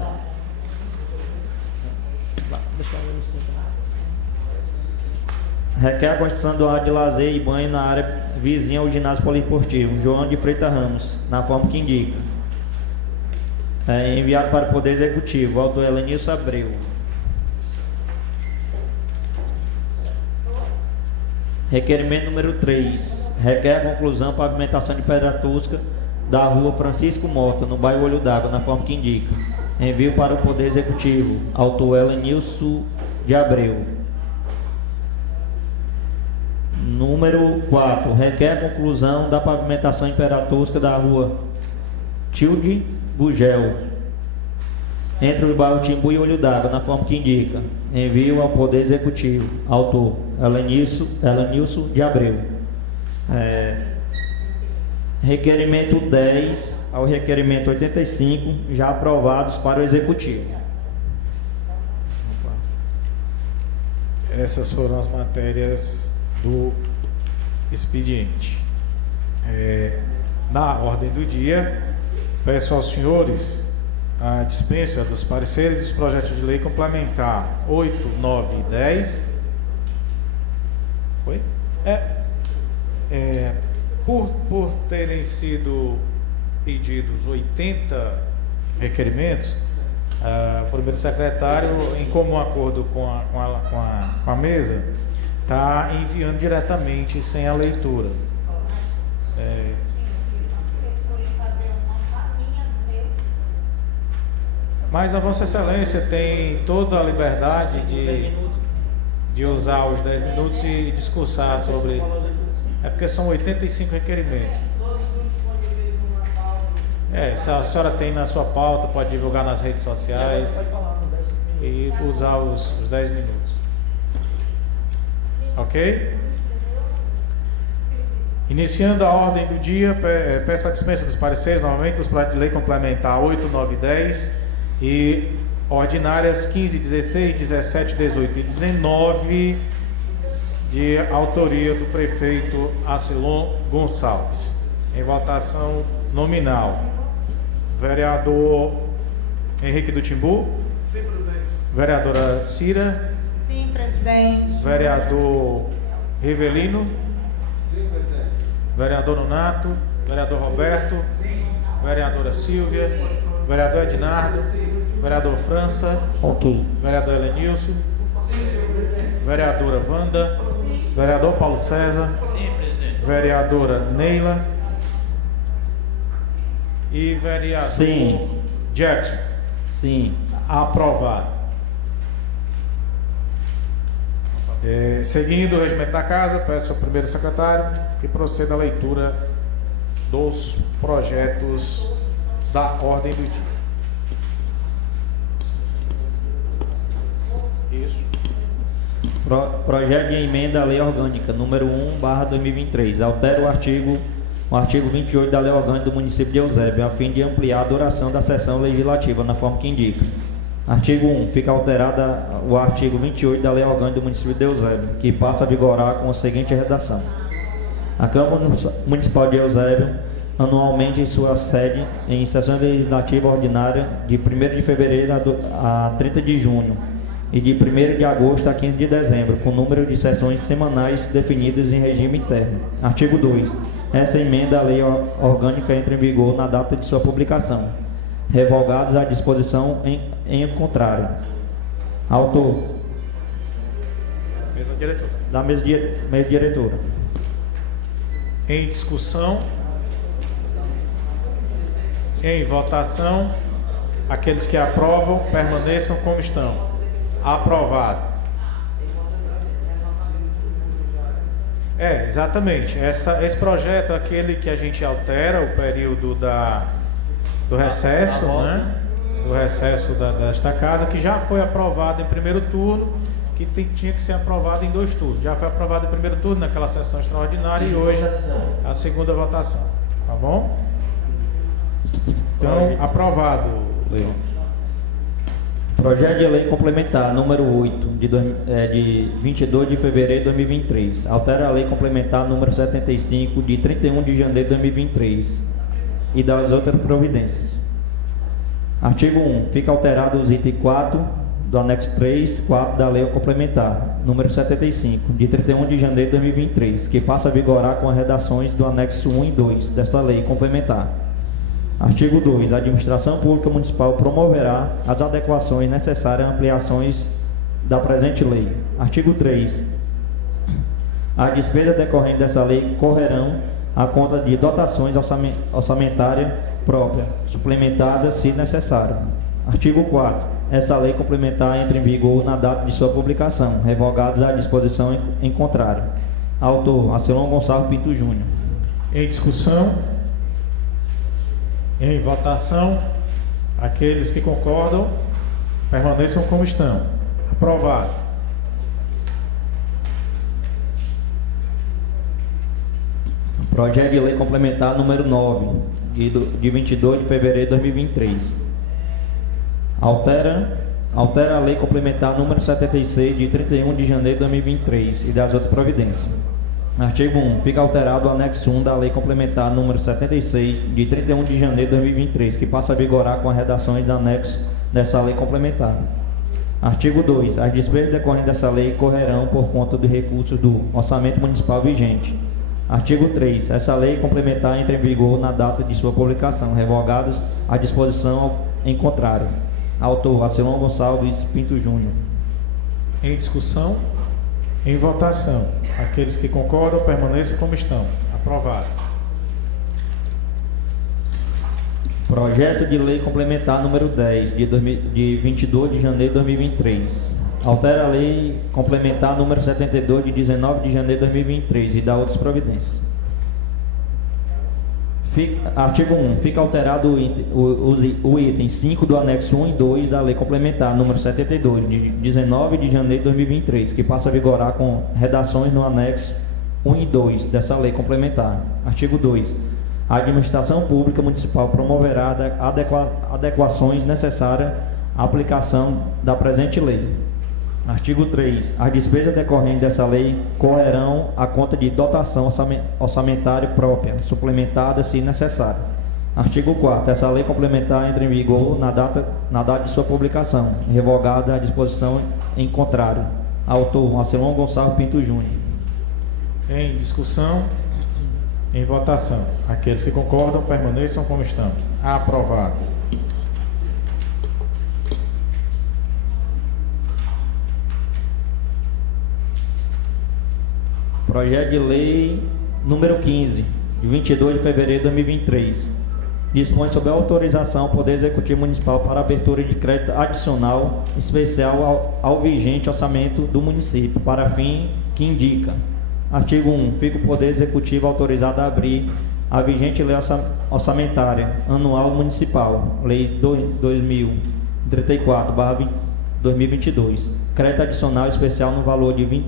Requer a construção de uma área de lazer e banho na área vizinha ao ginásio poliesportivo João de Freitas Ramos, na forma que indica. Enviado para o Poder Executivo. Autor, Elenilson Abreu. Requerimento número 3. Requer a conclusão e pavimentação de pedra tosca da rua Francisco Mota, no bairro Olho d'Água, na forma que indica. Envio para o Poder Executivo. Autor, Elenilson de Abreu. Número 4. Requer a conclusão da pavimentação em pedra tosca da rua Tilde Bugel, entre o bairro Timbu e Olho d'Água, na forma que indica. Envio ao Poder Executivo. Autor, Elenilson de Abreu. Requerimento 10 ao requerimento 85, já aprovados para o Executivo. Essas foram as matérias do expediente. Na ordem do dia, peço aos senhores a dispensa dos pareceres dos projetos de lei complementar 8, 9 e 10. Oi? Por terem sido pedidos 80 requerimentos, o primeiro secretário, em comum acordo com a mesa, está enviando diretamente sem a leitura. Mas a Vossa Excelência tem toda a liberdade de usar os 10 minutos e discursar sobre... É porque são 85 requerimentos. Se a senhora tem na sua pauta, pode divulgar nas redes sociais e usar os 10 minutos. Ok? Iniciando a ordem do dia, peço a dispensa dos pareceres, novamente, dos projetos de lei complementar 8, 9 e 10 e ordinárias 15, 16, 17, 18 e 19 de autoria do prefeito Acilon Gonçalves. Em votação nominal. Vereador Henrique do Timbu. Sim, presidente. Vereadora Cira. Sim, presidente. Vereador Rivelino. Sim, presidente. Vereador Nonato. Vereador Roberto. Sim. Vereadora Silvia. Vereador Ednardo. Vereador França. Ok. Vereador Elenilson. Vereadora Wanda. Vereador Paulo César. Sim, presidente. Vereadora Neila. E vereador Sim. Jackson. Sim. Aprovado. Seguindo o regimento da casa, peço ao primeiro secretário que proceda à leitura dos projetos da ordem do dia. Isso. Projeto de emenda à Lei Orgânica número 1/2023. Altera o artigo 28 da Lei Orgânica do município de Eusébio, a fim de ampliar a duração da sessão legislativa, na forma que indica. Artigo 1. Fica alterada o artigo 28 da Lei Orgânica do município de Eusébio, que passa a vigorar com a seguinte redação: a Câmara Municipal de Eusébio anualmente em sua sede em sessão legislativa ordinária de 1º de fevereiro a 30 de junho e de 1º de agosto a 15 de dezembro, com número de sessões semanais definidas em regime interno. Artigo 2. Essa emenda à lei orgânica entra em vigor na data de sua publicação, revogados a disposição em contrário. Autor. Mesa diretora. Da mesa diretora. Em discussão. Em votação. Aqueles que aprovam, permaneçam como estão. Aprovado. Exatamente. Esse projeto é aquele que a gente altera o período do recesso, né? Do recesso desta casa, que já foi aprovado em primeiro turno, que tinha que ser aprovado em 2 turnos. Já foi aprovado em primeiro turno naquela sessão extraordinária e hoje a segunda votação. Tá bom? Então, aprovado, Leon. Projeto de lei complementar número 8 de 22 de fevereiro de 2023. Altera a lei complementar número 75 de 31 de janeiro de 2023 e das outras providências. Artigo 1. Fica alterado os itens 4 do anexo 3, 4 da lei complementar número 75 de 31 de janeiro de 2023, que passa a vigorar com as redações do anexo 1 e 2 desta lei complementar. Artigo 2. A administração pública municipal promoverá as adequações necessárias às ampliações da presente lei. Artigo 3. As despesas decorrentes dessa lei correrão à conta de dotações orçamentárias próprias, suplementadas se necessário. Artigo 4. Essa lei complementar entra em vigor na data de sua publicação, revogados a disposição em contrário. Autor: Acelon Gonçalves Pinto Júnior. Em discussão. Em votação. Aqueles que concordam, permaneçam como estão. Aprovado. Projeto de lei complementar número 9, de 22 de fevereiro de 2023. Altera a lei complementar número 76, de 31 de janeiro de 2023 e das outras providências. Artigo 1. Fica alterado o anexo 1 da lei complementar número 76, de 31 de janeiro de 2023, que passa a vigorar com as redações do anexo dessa lei complementar. Artigo 2. As despesas decorrentes dessa lei correrão por conta dos recursos do orçamento municipal vigente. Artigo 3. Essa lei complementar entra em vigor na data de sua publicação, revogadas a disposição em contrário. Autor: Acelon Gonçalves Pinto Júnior. Em discussão. Em votação. Aqueles que concordam, permaneçam como estão. Aprovado. Projeto de lei complementar número 10, de 22 de janeiro de 2023. Altera a lei complementar número 72, de 19 de janeiro de 2023 e dá outras providências. Artigo 1. Fica alterado o item 5 do anexo 1 e 2 da lei complementar número 72, de 19 de janeiro de 2023, que passa a vigorar com redações no anexo 1 e 2 dessa lei complementar. Artigo 2. A administração pública municipal promoverá adequações necessárias à aplicação da presente lei. Artigo 3. As despesas decorrentes dessa lei correrão à conta de dotação orçamentária própria, suplementada se necessário. Artigo 4. Essa lei complementar entra em vigor na data de sua publicação, revogada a disposição em contrário. Autor: Acelon Gonçalves Pinto Júnior. Em discussão. Em votação. Aqueles que concordam, permaneçam como estão. Aprovado. Projeto de lei número 15, de 22 de fevereiro de 2023. Dispõe sobre a autorização ao Poder Executivo Municipal para abertura de crédito adicional especial ao vigente orçamento do município, para fim que indica. Artigo 1. Fica o Poder Executivo autorizado a abrir a vigente lei orçamentária anual municipal, Lei 2034/2022. Crédito adicional especial no valor de R$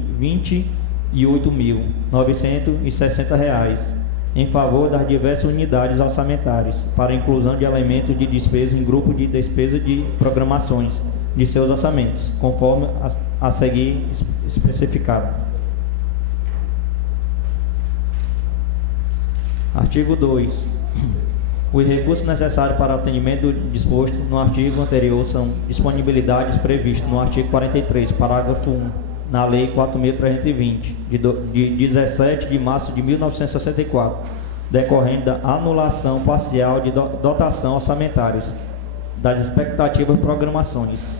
28.960 em favor das diversas unidades orçamentárias para inclusão de elementos de despesa em grupo de despesa de programações de seus orçamentos, conforme a seguir especificado. Artigo 2. Os recursos necessários para o atendimento do disposto no artigo anterior são disponibilidades previstas no artigo 43, parágrafo 1, na Lei 4.320, de 17 de março de 1964, decorrente da anulação parcial de dotação orçamentárias das expectativas programações.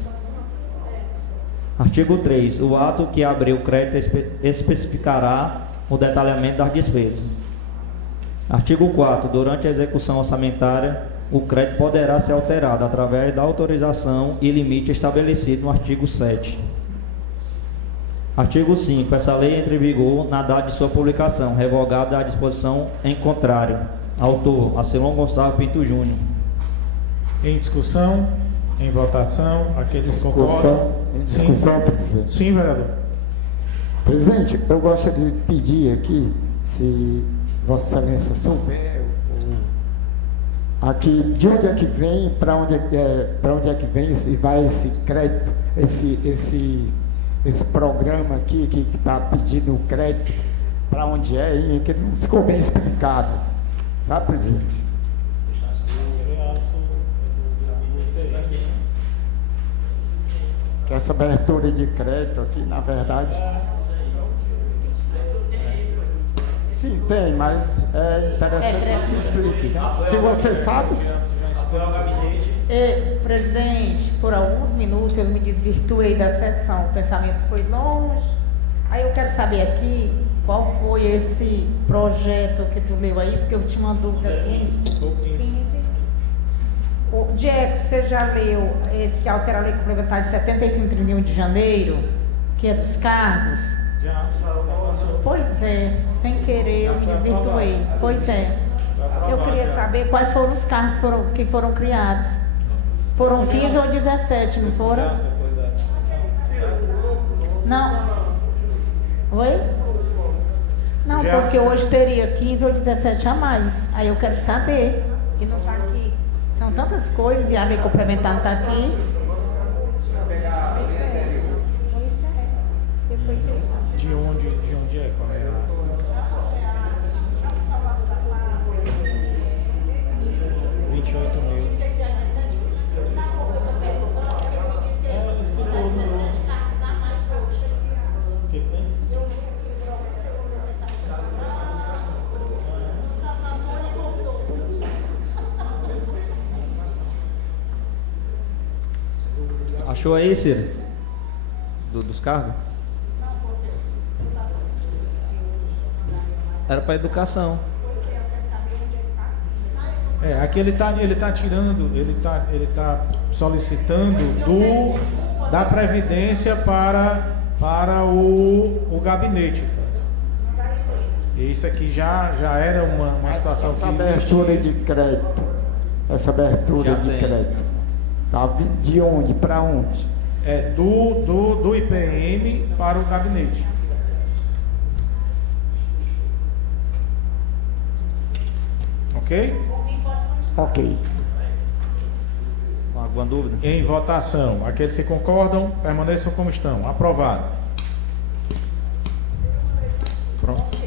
Artigo 3. O ato que abrir o crédito especificará o detalhamento das despesas. Artigo 4. Durante a execução orçamentária, o crédito poderá ser alterado através da autorização e limite estabelecido no artigo 7. Artigo 5. Essa lei entra em vigor na data de sua publicação, revogada a disposição em contrário. Autor: Acilon Gonçalves Pinto Júnior. Em discussão, em votação, aqueles que concordam. Em discussão, presidente. Sim, vereador. Presidente, eu gostaria de pedir aqui, se Vossa Excelência souber, aqui, de onde é que vem, para onde é que vem e vai esse crédito, esse programa aqui que está pedindo o crédito, para onde é, e que não ficou bem explicado, sabe, presidente? Que essa abertura de crédito aqui, na verdade... Sim, tem, mas é interessante que se explique. Se você sabe... Presidente, por alguns minutos eu me desvirtuei da sessão, o pensamento foi longe. Aí eu quero saber aqui qual foi esse projeto que tu leu aí, porque eu tinha uma dúvida aqui. 15. Diego, você já leu esse que altera a lei complementar de 75/31 de janeiro, que é dos cargos? Já. Pois é, sem querer eu me desvirtuei. Pois é. Eu queria saber quais foram os cargos que foram criados. Foram 15 ou 17, não foram? Não. Oi? Não, porque hoje teria 15 ou 17 a mais. Aí eu quero saber, que não está aqui. São tantas coisas e a lei complementar não está aqui. De onde é? Qual é? 28 mil. Achou aí, Ciro? Dos cargos? Era para educação. Aqui ele tá tirando, ele tá solicitando da Previdência para o gabinete, França. E isso aqui já era uma situação essa que abertura de crédito. Essa abertura Já de tem. crédito. Tá vindo de onde? Para onde? É do IPM para o gabinete. Ok? Ok. Alguma dúvida? Em votação, aqueles que concordam, permaneçam como estão. Aprovado. Pronto.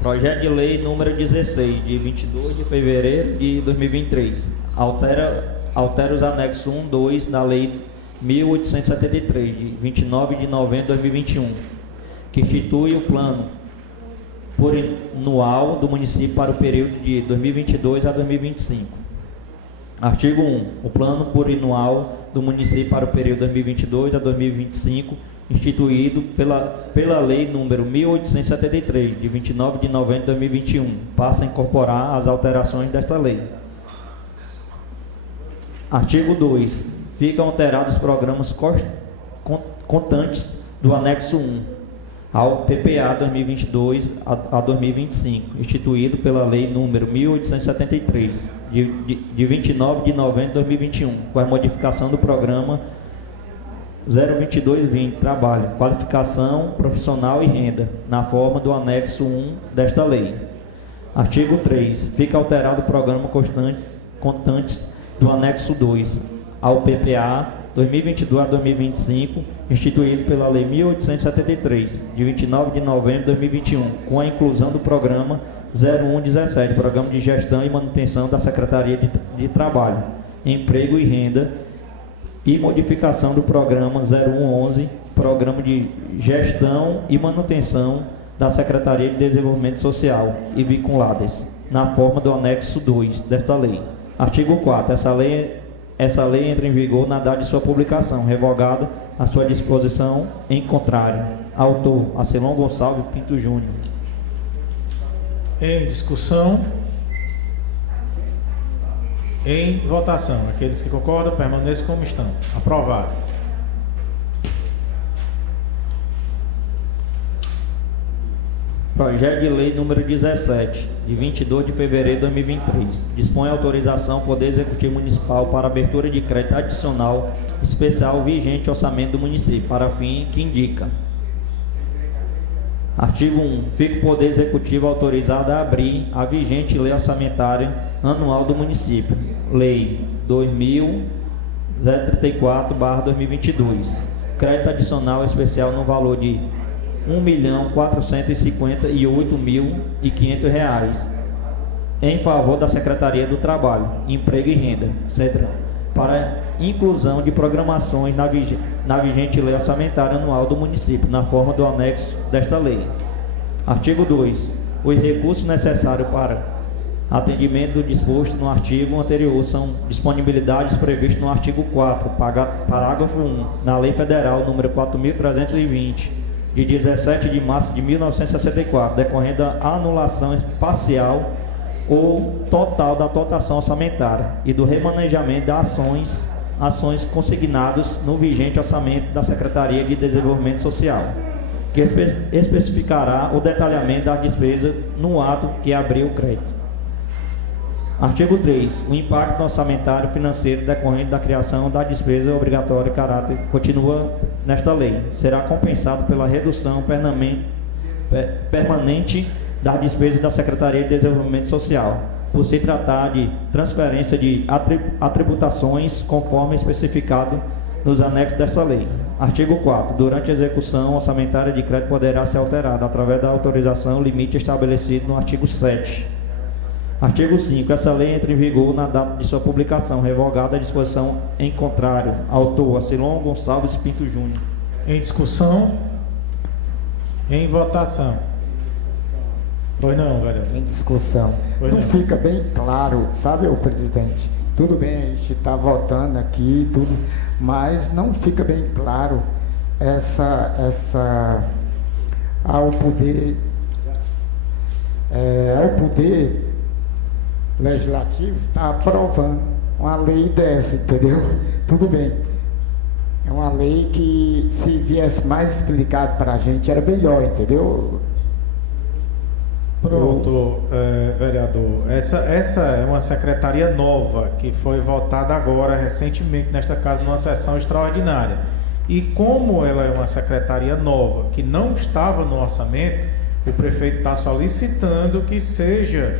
Projeto de lei número 16, de 22 de fevereiro de 2023. Altera os anexos 1 e 2 da lei 1873, de 29 de novembro de 2021, que institui o plano plurianual do município para o período de 2022 a 2025. Artigo 1. O plano plurianual do município para o período 2022 a 2025, instituído pela lei número 1873, de 29 de novembro de 2021, passa a incorporar as alterações desta lei. Artigo 2. Ficam alterados os programas contantes do anexo 1 ao PPA 2022 a 2025, instituído pela lei número 1873, de 29 de novembro de 2021, com a modificação do programa 02220, trabalho, qualificação profissional e renda, na forma do anexo 1 desta lei. Artigo 3. Fica alterado o programa contantes do anexo 2 ao PPA 2022 a 2025, instituído pela Lei 1873, de 29 de novembro de 2021, com a inclusão do Programa 0117, Programa de Gestão e Manutenção da Secretaria de Trabalho, Emprego e Renda, e modificação do Programa 0111, Programa de Gestão e Manutenção da Secretaria de Desenvolvimento Social e vinculadas, na forma do anexo 2 desta lei. Artigo 4. Essa lei entra em vigor na data de sua publicação, revogada a sua disposição em contrário. Autor: Acilon Gonçalves Pinto Júnior. Em discussão. Em votação. Aqueles que concordam, permaneçam como estão. Aprovado. Projeto de Lei número 17, de 22 de fevereiro de 2023. Dispõe autorização ao Poder Executivo Municipal para abertura de crédito adicional especial vigente orçamento do município, para fim que indica. Artigo 1. Fica o Poder Executivo autorizado a abrir a vigente lei orçamentária anual do município, Lei 2034/2022. Crédito adicional especial no valor de R$ 1.458.500 em favor da Secretaria do Trabalho, Emprego e Renda, para inclusão de programações na vigente lei orçamentária anual do município, na forma do anexo desta lei. Artigo 2. Os recursos necessários para atendimento do disposto no artigo anterior são disponibilidades previstas no artigo 4, parágrafo 1, na Lei Federal número 4.320, de 17 de março de 1964, decorrendo da anulação parcial ou total da dotação orçamentária e do remanejamento das ações consignadas no vigente orçamento da Secretaria de Desenvolvimento Social, que especificará o detalhamento das despesas no ato que abriu o crédito. Artigo 3. O impacto orçamentário financeiro decorrente da criação da despesa obrigatória de caráter continua nesta lei. Será compensado pela redução permanente das despesas da Secretaria de Desenvolvimento Social, por se tratar de transferência de atributações conforme especificado nos anexos desta lei. Artigo 4. Durante a execução orçamentária de crédito poderá ser alterada através da autorização limite estabelecido no artigo 7. Artigo 5. Essa lei entra em vigor na data de sua publicação, revogada a disposição em contrário. Autor: Acilon Gonçalves Pinto Júnior. Em discussão. Em votação. Pois não, vereador. Em discussão. Pois não não. fica bem claro, sabe, o presidente? Tudo bem, a gente está votando aqui, tudo, mas não fica bem claro ao poder legislativo está aprovando uma lei dessa, entendeu? Tudo bem. É uma lei que, se viesse mais explicado para a gente, era melhor, entendeu? Pronto, vereador. Essa é uma secretaria nova que foi votada agora, recentemente, nesta casa, numa sessão extraordinária. E como ela é uma secretaria nova, que não estava no orçamento, o prefeito está solicitando que seja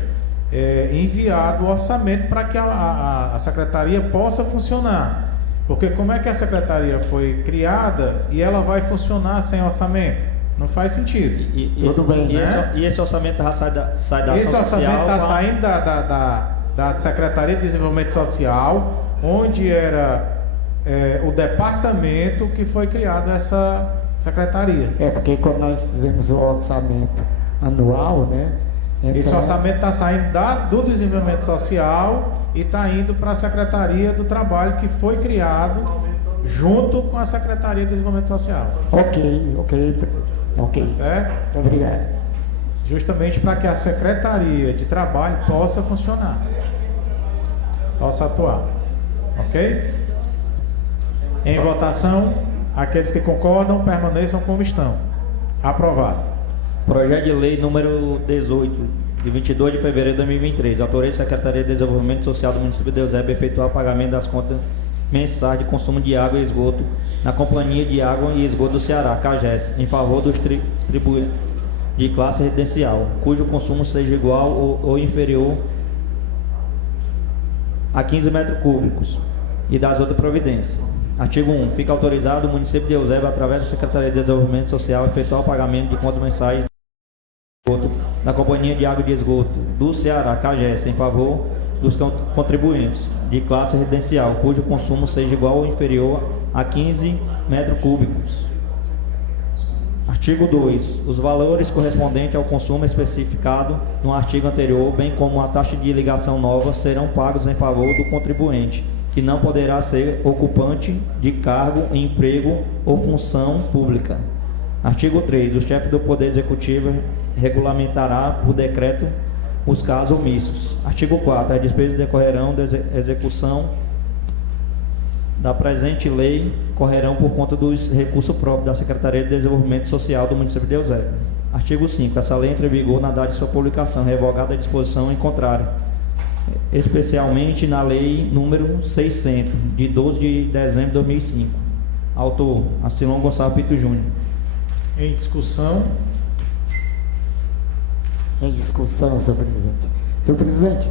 enviado o orçamento para que a secretaria possa funcionar. Porque como é que a secretaria foi criada e ela vai funcionar sem orçamento? Não faz sentido. Tudo bem, né? E esse orçamento sai da Esse ação social, orçamento está saindo da Secretaria de Desenvolvimento Social, onde era o departamento que foi criado essa secretaria. Porque quando nós fizemos o orçamento anual, né? Então, esse orçamento está saindo do Desenvolvimento Social e está indo para a Secretaria do Trabalho, que foi criado junto com a Secretaria de Desenvolvimento Social. Ok. Tá certo? Muito obrigado. Justamente para que a Secretaria de Trabalho possa funcionar, possa atuar. Ok? Em votação, aqueles que concordam permaneçam como estão. Aprovado. Projeto de Lei número 18, de 22 de fevereiro de 2023. Autoriza a Secretaria de Desenvolvimento Social do município de Eusébio a efetuar o pagamento das contas mensais de consumo de água e esgoto na Companhia de Água e Esgoto do Ceará, CAGES, em favor dos tributos de classe residencial, cujo consumo seja igual ou inferior a 15 metros cúbicos e das outras providências. Artigo 1. Fica autorizado o município de Eusébio, através da Secretaria de Desenvolvimento Social, efetuar o pagamento de contas mensais de esgoto da Companhia de Água e de Esgoto do Ceará, CAGES, em favor dos contribuintes de classe residencial, cujo consumo seja igual ou inferior a 15 metros cúbicos. Artigo 2. Os valores correspondentes ao consumo especificado no artigo anterior, bem como a taxa de ligação nova, serão pagos em favor do contribuinte, que não poderá ser ocupante de cargo, emprego ou função pública. Artigo 3. O chefe do Poder Executivo regulamentará por decreto os casos omissos. Artigo 4. As despesas decorrerão da execução da presente lei correrão por conta dos recursos próprios da Secretaria de Desenvolvimento Social do município de Eusébio. Artigo 5. Essa lei entra em vigor na data de sua publicação, revogada a disposição em contrário, especialmente na lei número 600, de 12 de dezembro de 2005. Autor, Acilon Gonçalves Pinto Júnior. Em discussão. Em discussão, senhor presidente. Senhor presidente,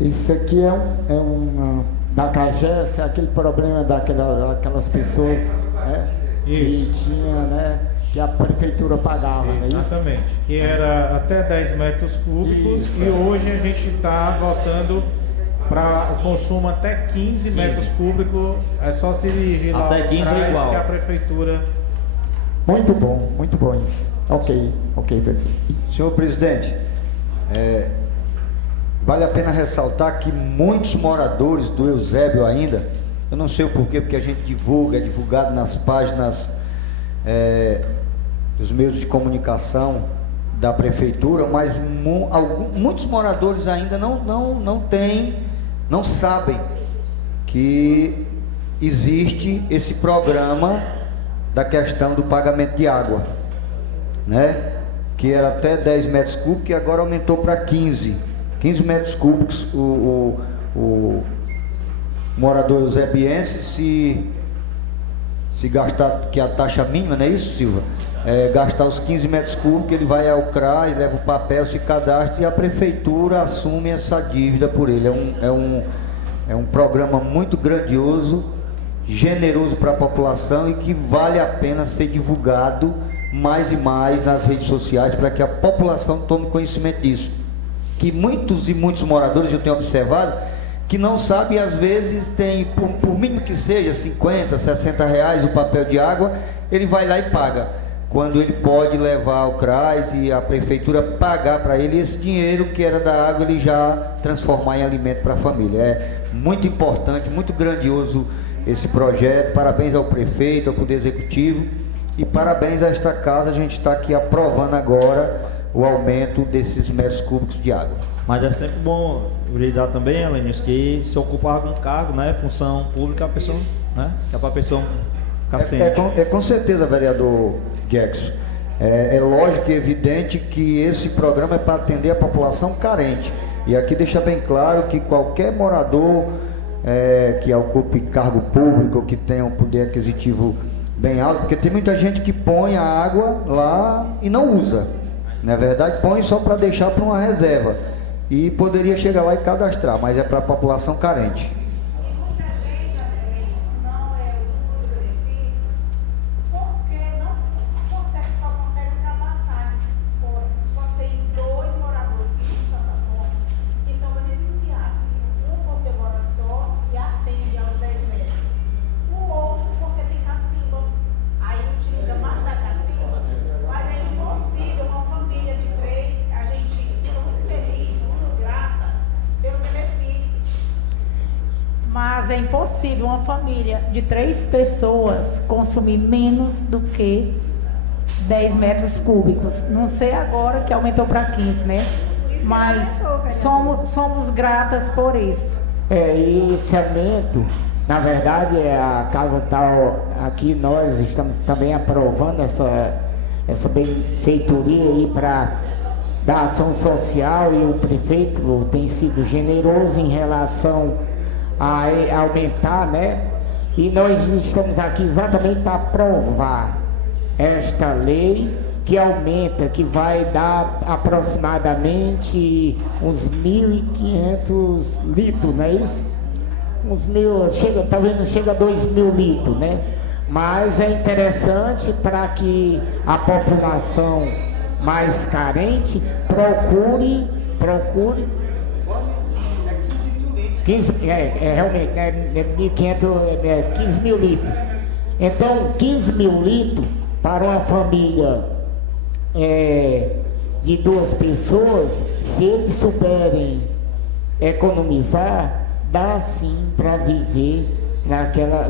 esse aqui é um da CAGES, aquele problema daquelas pessoas, né, que tinha, né, que a prefeitura pagava, não é isso? Exatamente, que era até 10 metros cúbicos. Isso, e hoje a gente está voltando para o consumo até 15 metros cúbicos. É só se dirigir lá até 15 é igual que a prefeitura... Muito bom isso. Ok, presidente. Senhor presidente, vale a pena ressaltar que muitos moradores do Eusébio ainda, eu não sei o porquê, porque a gente é divulgado nas páginas dos meios de comunicação da prefeitura, mas muitos moradores ainda não sabem que existe esse programa da questão do pagamento de água, né? Que era até 10 metros cúbicos e agora aumentou para 15 metros cúbicos. O morador eusebiense, se gastar, que é a taxa mínima, não é isso, Silva? Gastar os 15 metros cúbicos, ele vai ao CRAS, leva o papel, se cadastra e a prefeitura assume essa dívida por ele. É um programa muito grandioso, generoso para a população e que vale a pena ser divulgado mais e mais nas redes sociais para que a população tome conhecimento disso. Que muitos moradores, eu tenho observado, que não sabem, às vezes tem, por mínimo que seja, 50, 60 reais o papel de água, ele vai lá e paga, quando ele pode levar ao CRAS e a prefeitura pagar para ele esse dinheiro que era da água, ele já transformar em alimento para a família. É muito importante, muito grandioso esse projeto. Parabéns ao prefeito, ao Poder Executivo e parabéns a esta casa. A gente está aqui aprovando agora o aumento desses metros cúbicos de água. Mas é sempre bom frisar também, Helenius, que se ocupar algum cargo, né, função pública, a pessoa, né, que é para a pessoa ficar ciente. Com certeza, vereador Jackson. É lógico e evidente que esse programa é para atender a população carente. E aqui deixa bem claro que qualquer morador que ocupe cargo público ou que tenha um poder aquisitivo bem alto, porque tem muita gente que põe a água lá e não usa. Na verdade, põe só para deixar para uma reserva. E poderia chegar lá e cadastrar, mas é para a população carente. Muita gente não usufrui do benefício porque só consegue ultrapassar. Só tem 2 moradores de Santa Mônica que são beneficiados. Um porque mora só e atende aos 10 metros. O outro porque tem cacimba, aí utiliza mais da cacimba, mas é impossível uma família de 3, a gente fica muito feliz, muito grata pelo benefício. Mas é impossível uma família de 3 pessoas consumir menos do que 10 metros cúbicos. Não sei agora que aumentou para 15, né? Mas somos gratas por isso. E esse aumento, na verdade, a casa tal, aqui nós estamos também aprovando essa benfeitoria aí para da ação social, e o prefeito tem sido generoso em relação a aumentar, né? E nós estamos aqui exatamente para aprovar esta lei que aumenta, que vai dar aproximadamente uns 1.500 litros, não é isso? uns 1.000, talvez não chega a 2.000 litros, né? Mas é interessante para que a população mais carente procure 15, realmente, né, 1.500, 15.000 litros. Então, 15.000 litros para uma família de 2 pessoas, se eles souberem economizar, dá sim para viver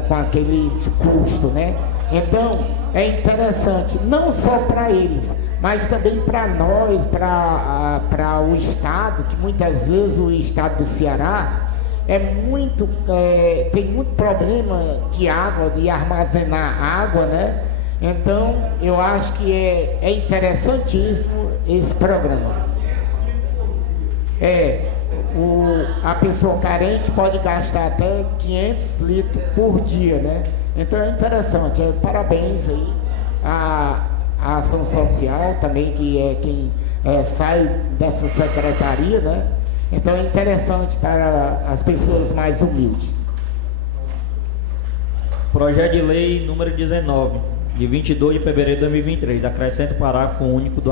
com aquele custo, né? Então, é interessante, não só para eles, mas também para nós, para o Estado, que muitas vezes o Estado do Ceará tem muito problema de água, de armazenar água, né? Então, eu acho que é interessantíssimo esse programa. A pessoa carente pode gastar até 500 litros por dia, né? Então é interessante, parabéns aí à ação social também, que é quem sai dessa secretaria, né? Então é interessante para as pessoas mais humildes. Projeto de lei número 19, de 22 de fevereiro de 2023, acrescenta o parágrafo único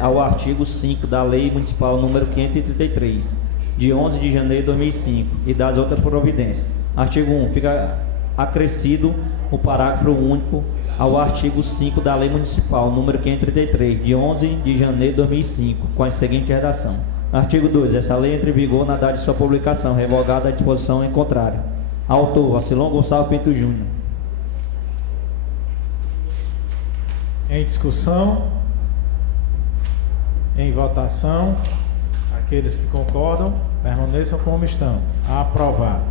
ao artigo 5 da Lei Municipal número 533, de 11 de janeiro de 2005, e das outras providências. Artigo 1. Fica acrescido o parágrafo único ao artigo 5 da Lei Municipal número 533, de 11 de janeiro de 2005, com a seguinte redação. Artigo 2. Essa lei entra em vigor na data de sua publicação, revogada a disposição em contrário. Autor: Acilon Gonçalves Pinto Júnior. Em discussão, em votação, aqueles que concordam, permaneçam como estão. Aprovado.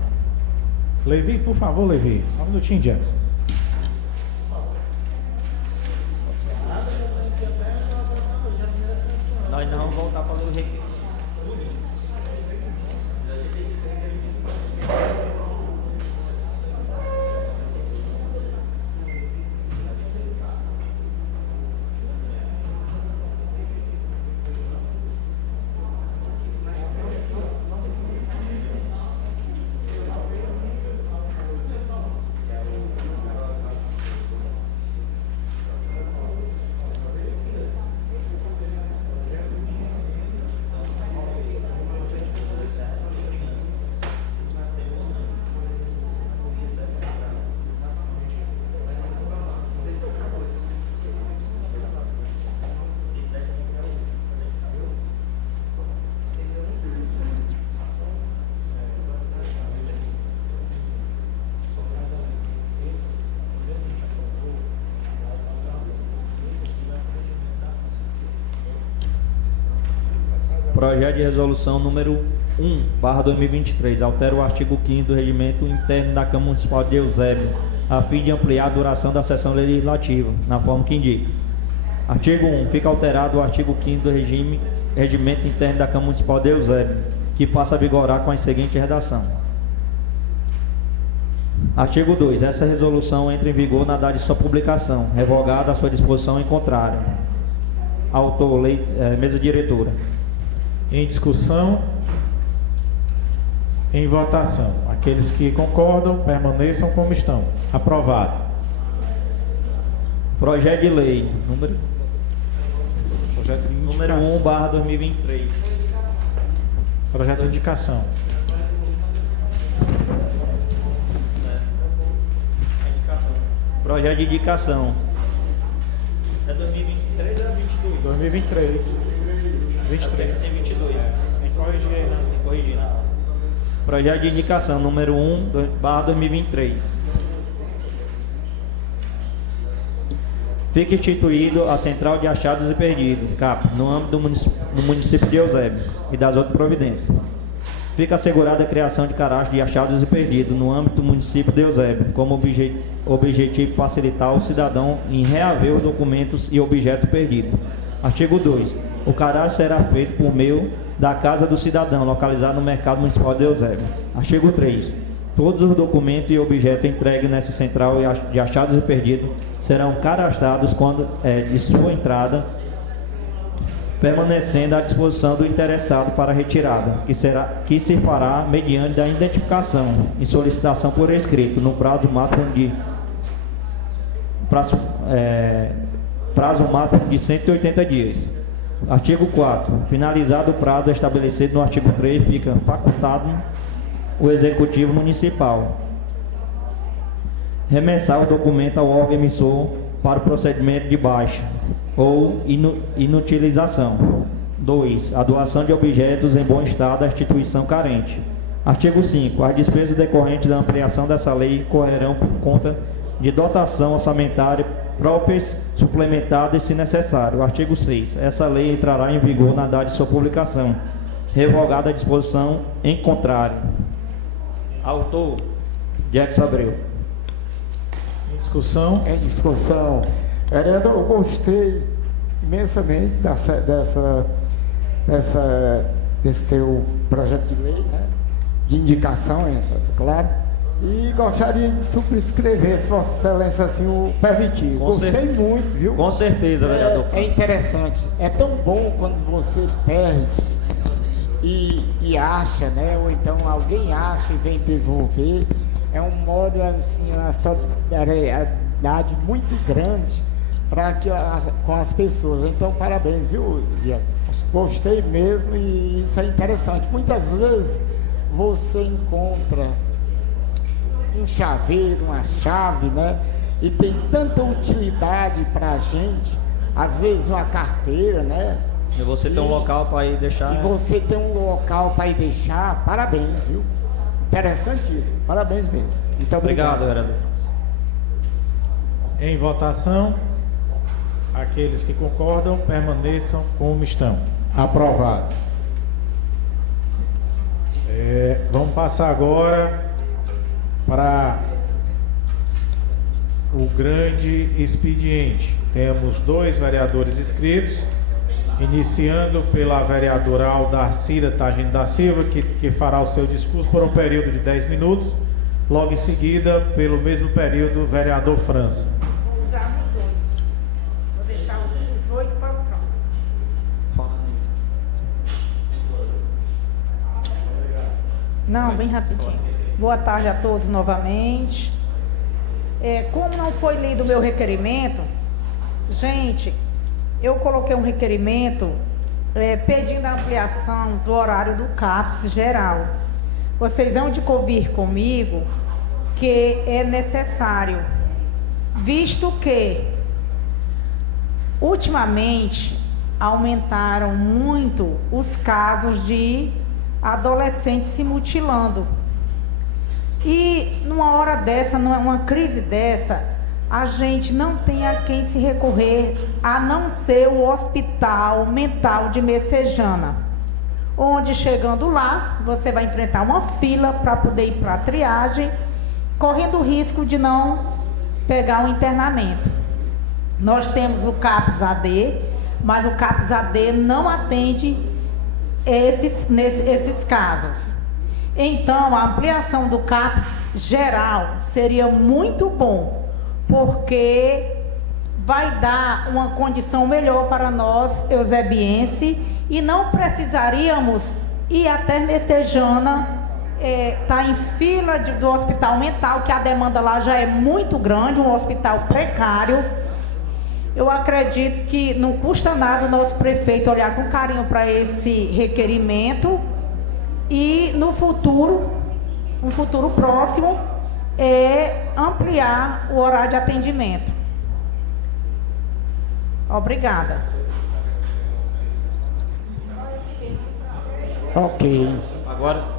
Levi, por favor, Levi. Só um minutinho, Jackson. Nós não vamos voltar para o requisito. Projeto de resolução número 1/2023 altera o artigo 5º do regimento interno da Câmara Municipal de Eusébio, a fim de ampliar a duração da sessão legislativa, na forma que indica. Artigo 1. Fica alterado o artigo 5º do regimento interno da Câmara Municipal de Eusébio, que passa a vigorar com a seguinte redação. Artigo 2. Essa resolução entra em vigor na data de sua publicação, revogada a sua disposição em contrário. Autor: mesa diretora. Em discussão, em votação. Aqueles que concordam, permaneçam como estão. Aprovado. Projeto de lei número 1/2023. Projeto de indicação. Projeto de indicação. É 2023 ou 2022? 2023. 23. Tem 22. Tem que corrigir aí, né? Tem que corrigir, né? Projeto de indicação número 1/2023. Fica instituído a Central de Achados e Perdidos, CAP, no âmbito do município de Eusébio e das outras providências. Fica assegurada a criação de cadastro de achados e perdidos no âmbito do município de Eusébio, como objetivo facilitar o cidadão em reaver os documentos e objeto perdido. Artigo 2. O cadastro será feito por meio da Casa do Cidadão, localizada no Mercado Municipal de Eusébio. Artigo 3. Todos os documentos e objetos entregues nessa central de achados e perdidos serão cadastrados quando de sua entrada permanecendo à disposição do interessado para a retirada, que se fará mediante a identificação e solicitação por escrito, no prazo máximo de 180 dias. Artigo 4. Finalizado o prazo estabelecido no artigo 3, fica facultado o Executivo Municipal remessar o documento ao órgão emissor para o procedimento de baixa ou inutilização. 2. A doação de objetos em bom estado à instituição carente. Artigo 5. As despesas decorrentes da ampliação dessa lei correrão por conta de dotação orçamentária próprias, suplementadas se necessário. Artigo 6. Essa lei entrará em vigor na data de sua publicação, revogada a disposição em contrário. Autor, Jackson Abreu. Em discussão. Em discussão. Vereador, eu gostei imensamente desse seu projeto de lei, né? De indicação, claro. E gostaria de subscrever, se Vossa Excelência assim o permitir. Gostei muito, viu? Com certeza, vereador. É interessante. É tão bom quando você perde e acha, né? Ou então alguém acha e vem devolver. É um modo, assim, uma solidariedade muito grande com as pessoas. Então, parabéns, viu, Guilherme? Gostei mesmo e isso é interessante. Muitas vezes você encontra um chaveiro, uma chave, né? E tem tanta utilidade para a gente, às vezes uma carteira, né? E você tem um local para ir deixar. E você tem um local para ir deixar, parabéns, viu? Interessantíssimo, parabéns mesmo. Muito obrigado, vereador. Em votação, aqueles que concordam permaneçam como estão. Aprovado. Vamos passar agora para o grande expediente. Temos 2 vereadores inscritos, iniciando pela vereadora Aldarcida Tagino da Silva, que fará o seu discurso por um período de 10 minutos. Logo em seguida, pelo mesmo período, o vereador França. Vou usar os 2. Vou deixar os 8 para o próximo. Não, bem rapidinho. Boa tarde a todos novamente. Como não foi lido o meu requerimento, gente, eu coloquei um requerimento pedindo a ampliação do horário do CAPS geral. Vocês vão de convir comigo que é necessário, visto que ultimamente aumentaram muito os casos de adolescentes se mutilando. E numa hora dessa, numa crise dessa, a gente não tem a quem se recorrer, a não ser o Hospital Mental de Messejana, onde chegando lá, você vai enfrentar uma fila para poder ir para a triagem, correndo o risco de não pegar um internamento. Nós temos o CAPS AD, mas o CAPS AD não atende esses casos. Então, a ampliação do CAPS geral seria muito bom, porque vai dar uma condição melhor para nós, eusebienses, e não precisaríamos ir até Messejana, tá em fila do hospital mental, que a demanda lá já é muito grande, um hospital precário. Eu acredito que não custa nada o nosso prefeito olhar com carinho para esse requerimento e no futuro, um futuro próximo, ampliar o horário de atendimento. Obrigada. Ok. Agora.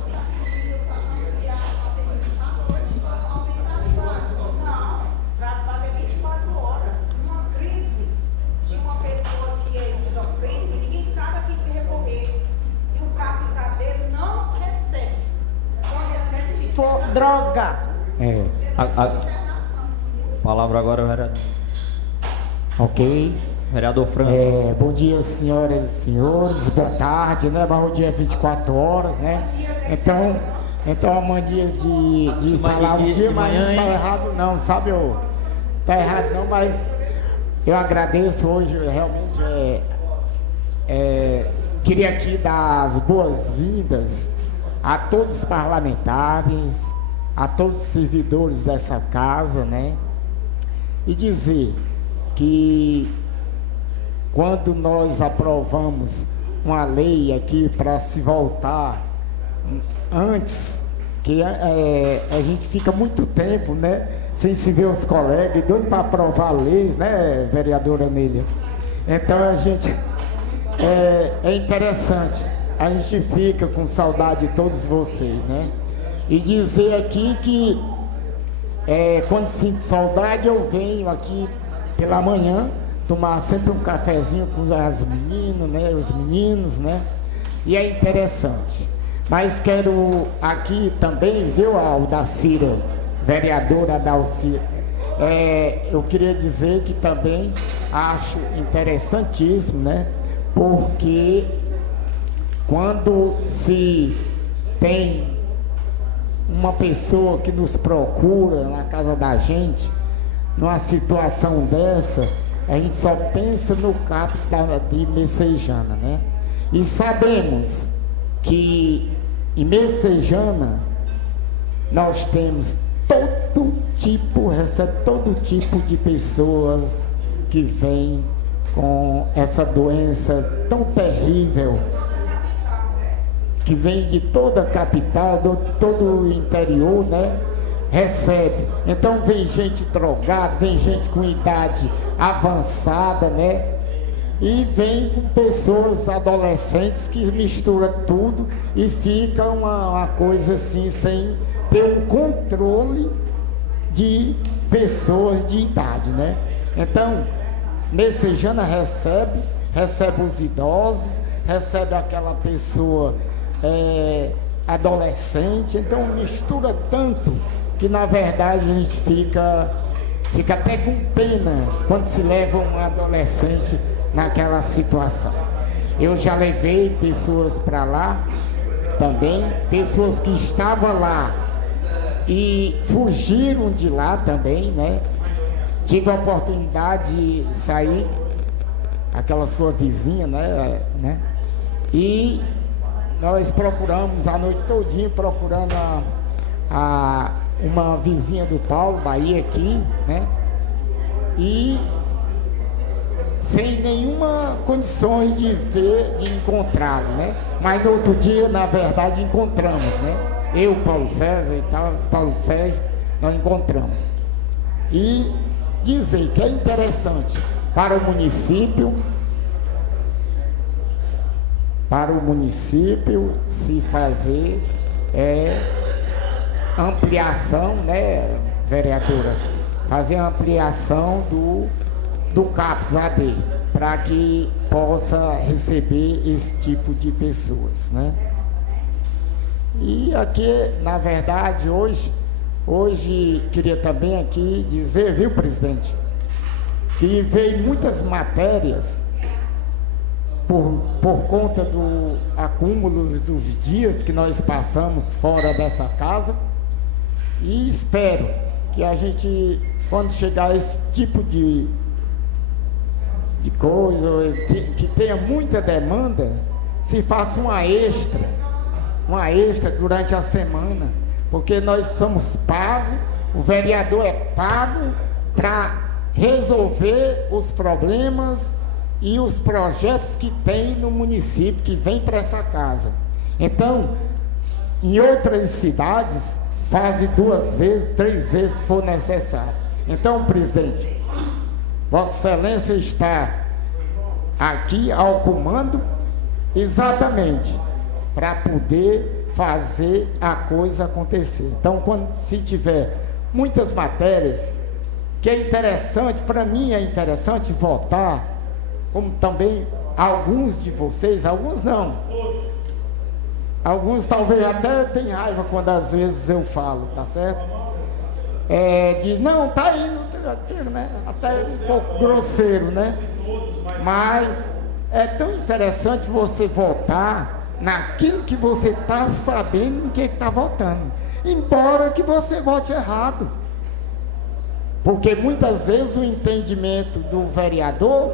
Droga. Palavra agora, vereador. Ok. Vereador França. Bom dia, senhoras e senhores. Boa tarde, né? Mas o dia é 24 horas, né? Então a mania de falar um dia, mas não tá errado não, sabe? Tá errado não, mas eu agradeço hoje, realmente queria aqui dar as boas-vindas a todos os parlamentares, a todos os servidores dessa casa, né? E dizer que quando nós aprovamos uma lei aqui para se voltar antes, que a gente fica muito tempo, né, sem se ver os colegas, doido para aprovar leis, né, vereadora Amélia? Então a gente é interessante, a gente fica com saudade de todos vocês, né? E dizer aqui que quando sinto saudade eu venho aqui pela manhã tomar sempre um cafezinho com as meninas, né, os meninos, né? E é interessante. Mas quero aqui também, viu, a Aldacira, vereadora Aldacira, eu queria dizer que também acho interessantíssimo, né? Porque quando se tem uma pessoa que nos procura na casa da gente, numa situação dessa, a gente só pensa no CAPS de Messejana, né? E sabemos que em Messejana nós temos recebe todo tipo de pessoas que vêm com essa doença tão terrível, que vem de toda a capital, todo o interior, né? Recebe. Então vem gente drogada, vem gente com idade avançada, né? E vem com pessoas adolescentes que misturam tudo e fica uma coisa assim, sem ter um controle de pessoas de idade, né? Então, Messejana recebe os idosos, recebe aquela pessoa adolescente, então mistura tanto que na verdade a gente fica até com pena quando se leva um adolescente naquela situação. Eu já levei pessoas para lá também, pessoas que estavam lá e fugiram de lá também, né? Tive a oportunidade de sair, aquela sua vizinha, né? E nós procuramos a noite todinha, procurando uma vizinha do Paulo, Bahia aqui, né? E sem nenhuma condições de encontrá-lo, né? Mas no outro dia, na verdade, encontramos, né? Eu, Paulo César e tal, Paulo Sérgio, nós encontramos. E dizer que é interessante para o município se fazer ampliação, né, vereadora? Fazer ampliação do CAPS AD, para que possa receber esse tipo de pessoas, né? E aqui, na verdade, hoje queria também aqui dizer, viu, presidente, que veio muitas matérias por conta do acúmulo dos dias que nós passamos fora dessa casa, e espero que a gente, quando chegar esse tipo de coisa, que tenha muita demanda, se faça uma extra durante a semana, porque nós somos pagos, o vereador é pago para resolver os problemas e os projetos que tem no município, que vem para essa casa. Então, em outras cidades, faz 2 vezes, 3 vezes se for necessário. Então, presidente, Vossa Excelência está aqui ao comando exatamente para poder fazer a coisa acontecer. Então, se tiver muitas matérias, que é interessante, para mim é interessante votar, como também alguns de vocês, alguns não. Alguns talvez até tenham raiva quando às vezes eu falo, tá certo? Diz, não, tá aí, né? Até um pouco grosseiro, né? Mas é tão interessante você votar naquilo que você está sabendo em que está votando, embora que você vote errado, porque muitas vezes o entendimento do vereador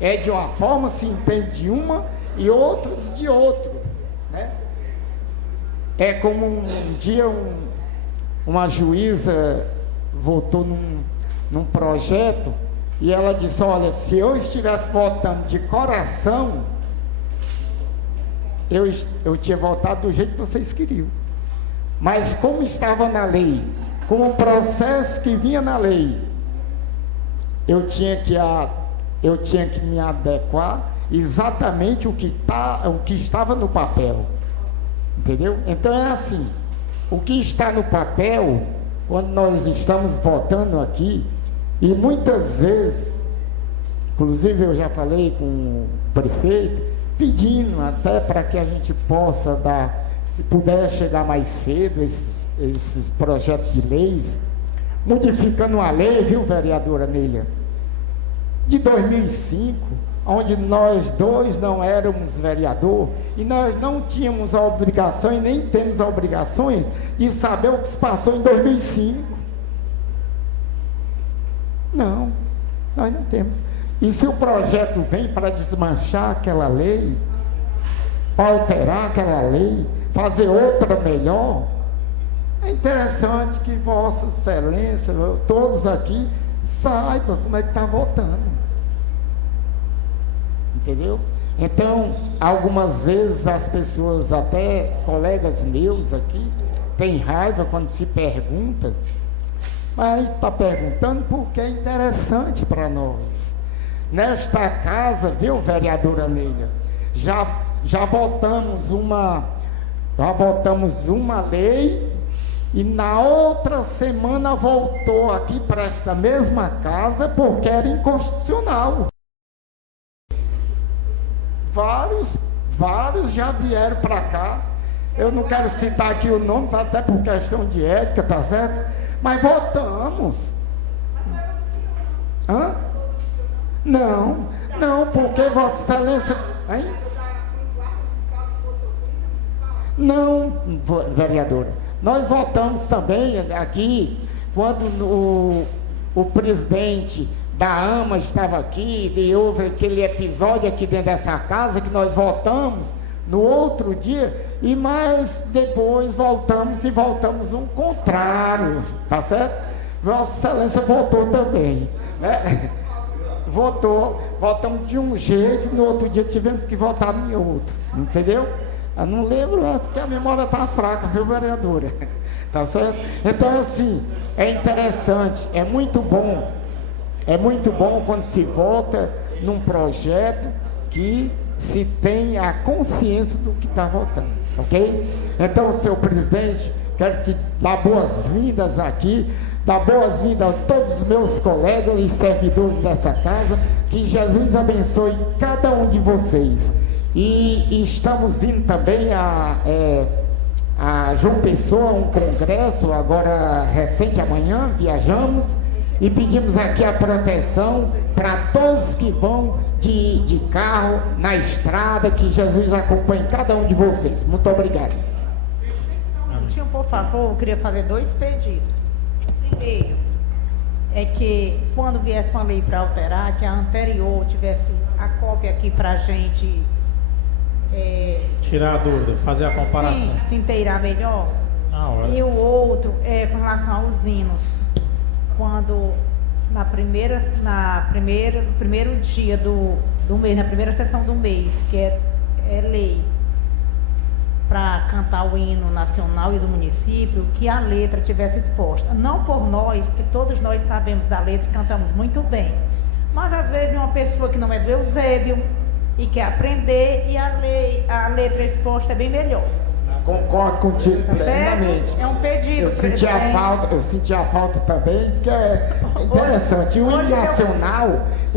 é de uma forma, se entende de uma e outros de outro, né? É como um dia uma juíza votou num projeto e ela disse, olha, se eu estivesse votando de coração, eu tinha votado do jeito que vocês queriam. Mas como estava na lei, como o processo que vinha na lei, eu tinha que me adequar exatamente o que estava no papel. Entendeu? Então é assim, o que está no papel, quando nós estamos votando aqui, e muitas vezes, inclusive eu já falei com o prefeito, pedindo até para que a gente possa dar, se puder chegar mais cedo, esses projetos de leis, modificando a lei, viu, vereadora Neila, de 2005, onde nós dois não éramos vereador, e nós não tínhamos a obrigação, e nem temos obrigações, de saber o que se passou em 2005. Não, nós não temos. E se o projeto vem para desmanchar aquela lei, alterar aquela lei, fazer outra melhor, é interessante que Vossa Excelência, todos aqui, saibam como é que está votando. Entendeu? Então, algumas vezes as pessoas, até colegas meus aqui, têm raiva quando se pergunta, mas está perguntando porque é interessante para nós. Nesta casa, viu, vereadora Neila, já votamos uma lei e na outra semana voltou aqui para esta mesma casa porque era inconstitucional. Vários já vieram para cá. Eu não quero citar aqui o nome, até por questão de ética, tá certo? Mas votamos. Hã? Não, porque Vossa Excelência... Hein? Não, vereadora. Nós votamos também aqui, quando o presidente da AMA estava aqui, e houve aquele episódio aqui dentro dessa casa, que nós votamos no outro dia, e mais depois voltamos um contrário, tá certo? Vossa Excelência votou também, né? Votamos de um jeito, no outro dia tivemos que votar em outro, entendeu? Eu não lembro, porque a memória está fraca, viu, vereadora? Tá certo? Então, assim, é interessante, é muito bom quando se vota num projeto que se tem a consciência do que está votando, ok? Então, senhor presidente, quero te dar boas-vindas aqui, dar boas-vindas a todos os meus colegas e servidores dessa casa, que Jesus abençoe cada um de vocês. E estamos indo também a João Pessoa, um congresso, agora recente, amanhã, viajamos, e pedimos aqui a proteção para todos que vão de carro na estrada, que Jesus acompanhe cada um de vocês. Muito obrigado. Por favor, eu queria fazer 2 pedidos. Primeiro, é que quando viesse uma lei para alterar, que a anterior tivesse a cópia aqui para a gente... tirar a dúvida, fazer a comparação. Sim, se inteirar melhor. E o outro é com relação aos hinos. Quando no primeiro dia do mês, na primeira sessão do mês, que é lei para cantar o hino nacional e do município, que a letra tivesse exposta. Não por nós, que todos nós sabemos da letra e cantamos muito bem, mas às vezes uma pessoa que não é do Eusébio e quer aprender, e a letra exposta é bem melhor. Concordo contigo plenamente. É um pedido. Eu senti a falta também, porque é interessante. O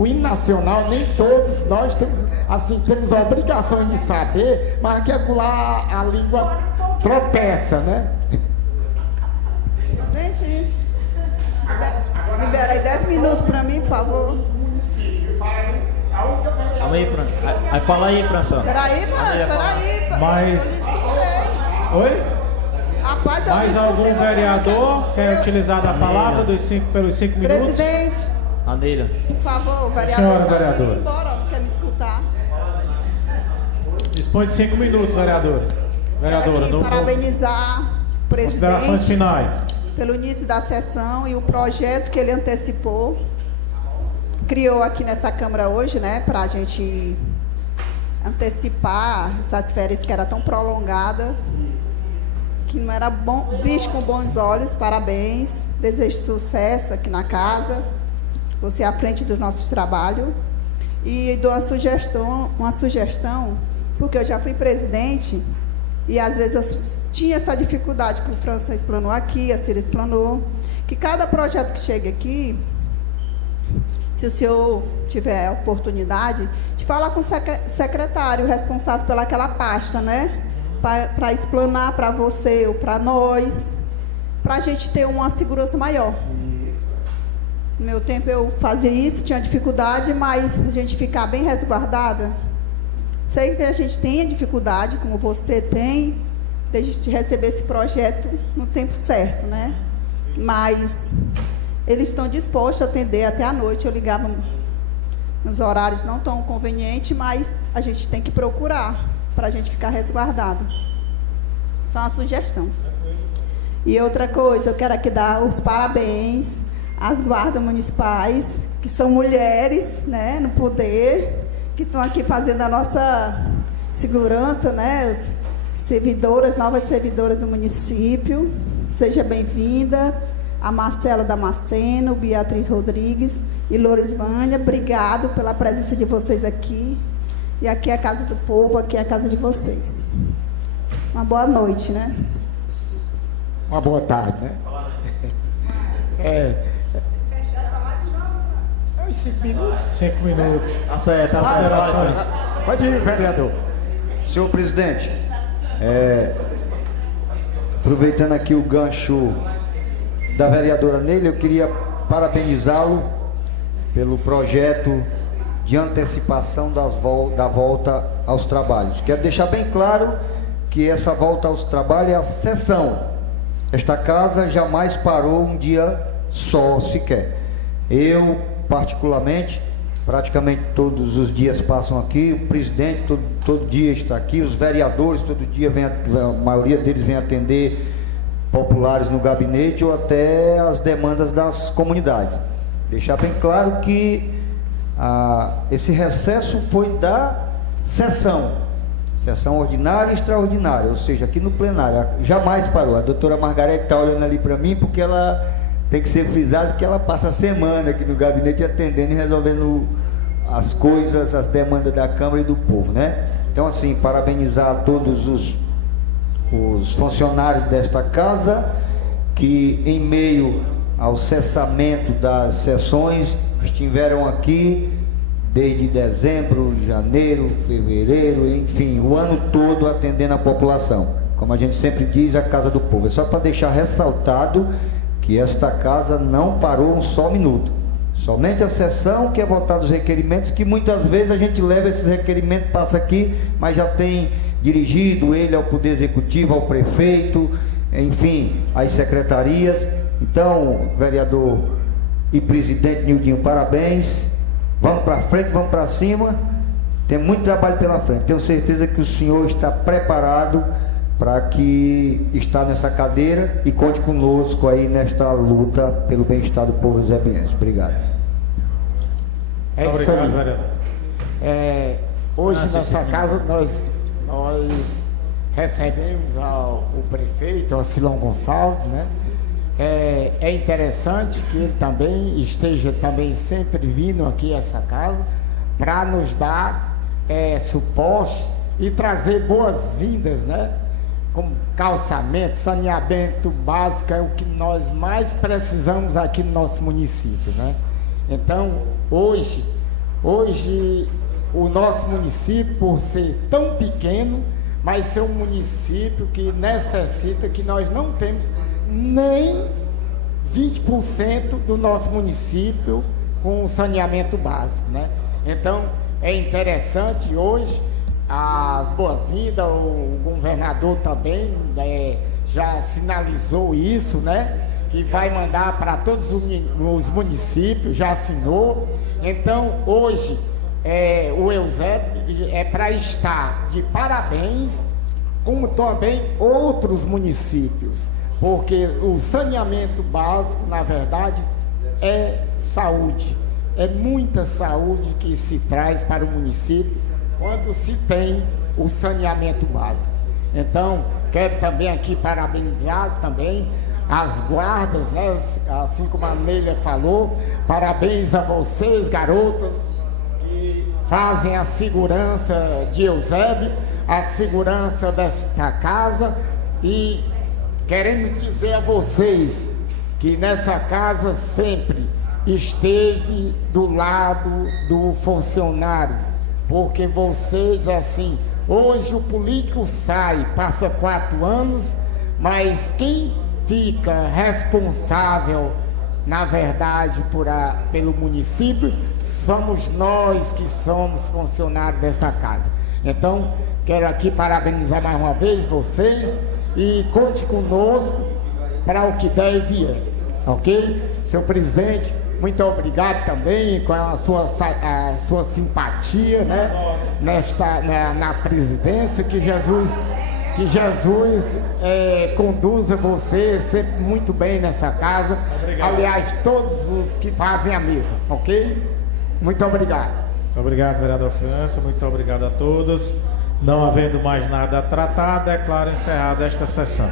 hino nacional, nem todos nós temos obrigações de saber, mas que acolá a língua tropeça, né? Presidente, libera aí 10 minutos para mim, por favor. Aí fala aí, François. Espera aí. Mas... Oi? Rapaz, mais algum vereador quer utilizar da palavra pelos 5 minutos? Presidente. Adeira. Por favor, vereador. Senhora vereadora. Embora, não quer Dispõe de 5 minutos, vereadores. Vereadora, Quero aqui parabenizar o considerações presidente finais. pelo início da sessão e o projeto que ele antecipou, criou aqui nessa Câmara hoje, né, para a gente antecipar essas férias que era tão prolongada, que não era bom, visto com bons olhos. Parabéns, desejo sucesso aqui na casa, você à frente dos nossos trabalhos. E dou uma sugestão, porque eu já fui presidente e às vezes eu tinha essa dificuldade que o França explanou aqui, a Cira explanou, que cada projeto que chega aqui, se o senhor tiver a oportunidade, de falar com o secretário responsável pelaquela pasta, né? Para explanar para você ou para nós, para a gente ter uma segurança maior. No meu tempo eu fazia isso, tinha dificuldade, mas a gente ficar bem resguardada. Sei que a gente tem dificuldade, como você tem, de a gente receber esse projeto no tempo certo, né? Mas eles estão dispostos a atender até a noite. Eu ligava nos horários não tão convenientes, mas a gente tem que procurar para a gente ficar resguardado. Só uma sugestão. E outra coisa, eu quero aqui dar os parabéns às guardas municipais, que são mulheres, né, no poder, que estão aqui fazendo a nossa segurança, né, as servidoras, novas servidoras do município. Seja bem-vinda. A Marcela Damasceno, Beatriz Rodrigues e Loures Vânia, obrigado pela presença de vocês aqui. E aqui é a casa do povo, aqui é a casa de vocês. Uma boa noite, né? Uma boa tarde, né? 5 minutos. 5 minutos. Tá certo, tá Considerações. certo. Pode ir, vereador. Senhor presidente, aproveitando aqui o gancho da vereadora Neila, eu queria parabenizá-lo pelo projeto de antecipação da volta aos trabalhos. Quero deixar bem claro que essa volta aos trabalhos é a sessão. Esta casa jamais parou um dia só sequer. Eu, particularmente, praticamente todos os dias passam aqui, o presidente todo dia está aqui, os vereadores todo dia a maioria deles vem atender populares no gabinete ou até as demandas das comunidades. Deixar bem claro que esse recesso foi da sessão ordinária e extraordinária, ou seja, aqui no plenário, jamais parou. A doutora Margarete está olhando ali para mim, porque ela tem que ser frisada que ela passa a semana aqui no gabinete atendendo e resolvendo as coisas, as demandas da Câmara e do povo, né? Então, assim, parabenizar todos os funcionários desta casa, que em meio ao cessamento das sessões estiveram aqui desde dezembro, janeiro, fevereiro, enfim, o ano todo atendendo a população. Como a gente sempre diz, a casa do povo. É só para deixar ressaltado que esta casa não parou um só minuto. Somente a sessão que é votada os requerimentos, que muitas vezes a gente leva esses requerimentos, passa aqui, mas já tem dirigido ele ao Poder Executivo, ao prefeito, enfim, às secretarias. Então, vereador e presidente Nildinho, parabéns. Vamos para frente, vamos para cima. Tem muito trabalho pela frente. Tenho certeza que o senhor está preparado para que está nessa cadeira e conte conosco aí nesta luta pelo bem-estar do povo zebiense. Obrigado. É isso aí. Vereador. Hoje nessa casa nós recebemos o prefeito, o Silão Gonçalves, né? É interessante que ele também esteja também sempre vindo aqui a essa casa para nos dar suporte e trazer boas-vindas, né? Como calçamento, saneamento básico é o que nós mais precisamos aqui no nosso município, né? Então, hoje o nosso município, por ser tão pequeno, mas ser um município que necessita, que nós não temos nem 20% do nosso município com saneamento básico, né? Então, é interessante hoje as boas-vindas, o governador também já sinalizou isso, né? Que vai mandar para todos os municípios, já assinou. Então, hoje, o Eusébio é para estar de parabéns, como também outros municípios, porque o saneamento básico, na verdade, é saúde. É muita saúde que se traz para o município quando se tem o saneamento básico. Então, quero também aqui parabenizar também as guardas, né? Assim como a Neila falou, parabéns a vocês, garotas, que fazem a segurança de Eusébio, a segurança desta casa, e queremos dizer a vocês que nessa casa sempre esteve do lado do funcionário, porque vocês, assim, hoje o político sai, passa 4 anos, mas quem fica responsável, na verdade, pelo município, somos nós que somos funcionários desta casa. Então, quero aqui parabenizar mais uma vez vocês e conte conosco para o que der e vier, ok? Seu presidente, muito obrigado também com a sua simpatia, né? Na presidência, que Jesus conduza você sempre muito bem nessa casa. Obrigado. Aliás, todos os que fazem a mesa, ok? Muito obrigado. Muito obrigado, vereador França, muito obrigado a todos. Não havendo mais nada a tratar, declaro encerrada esta sessão.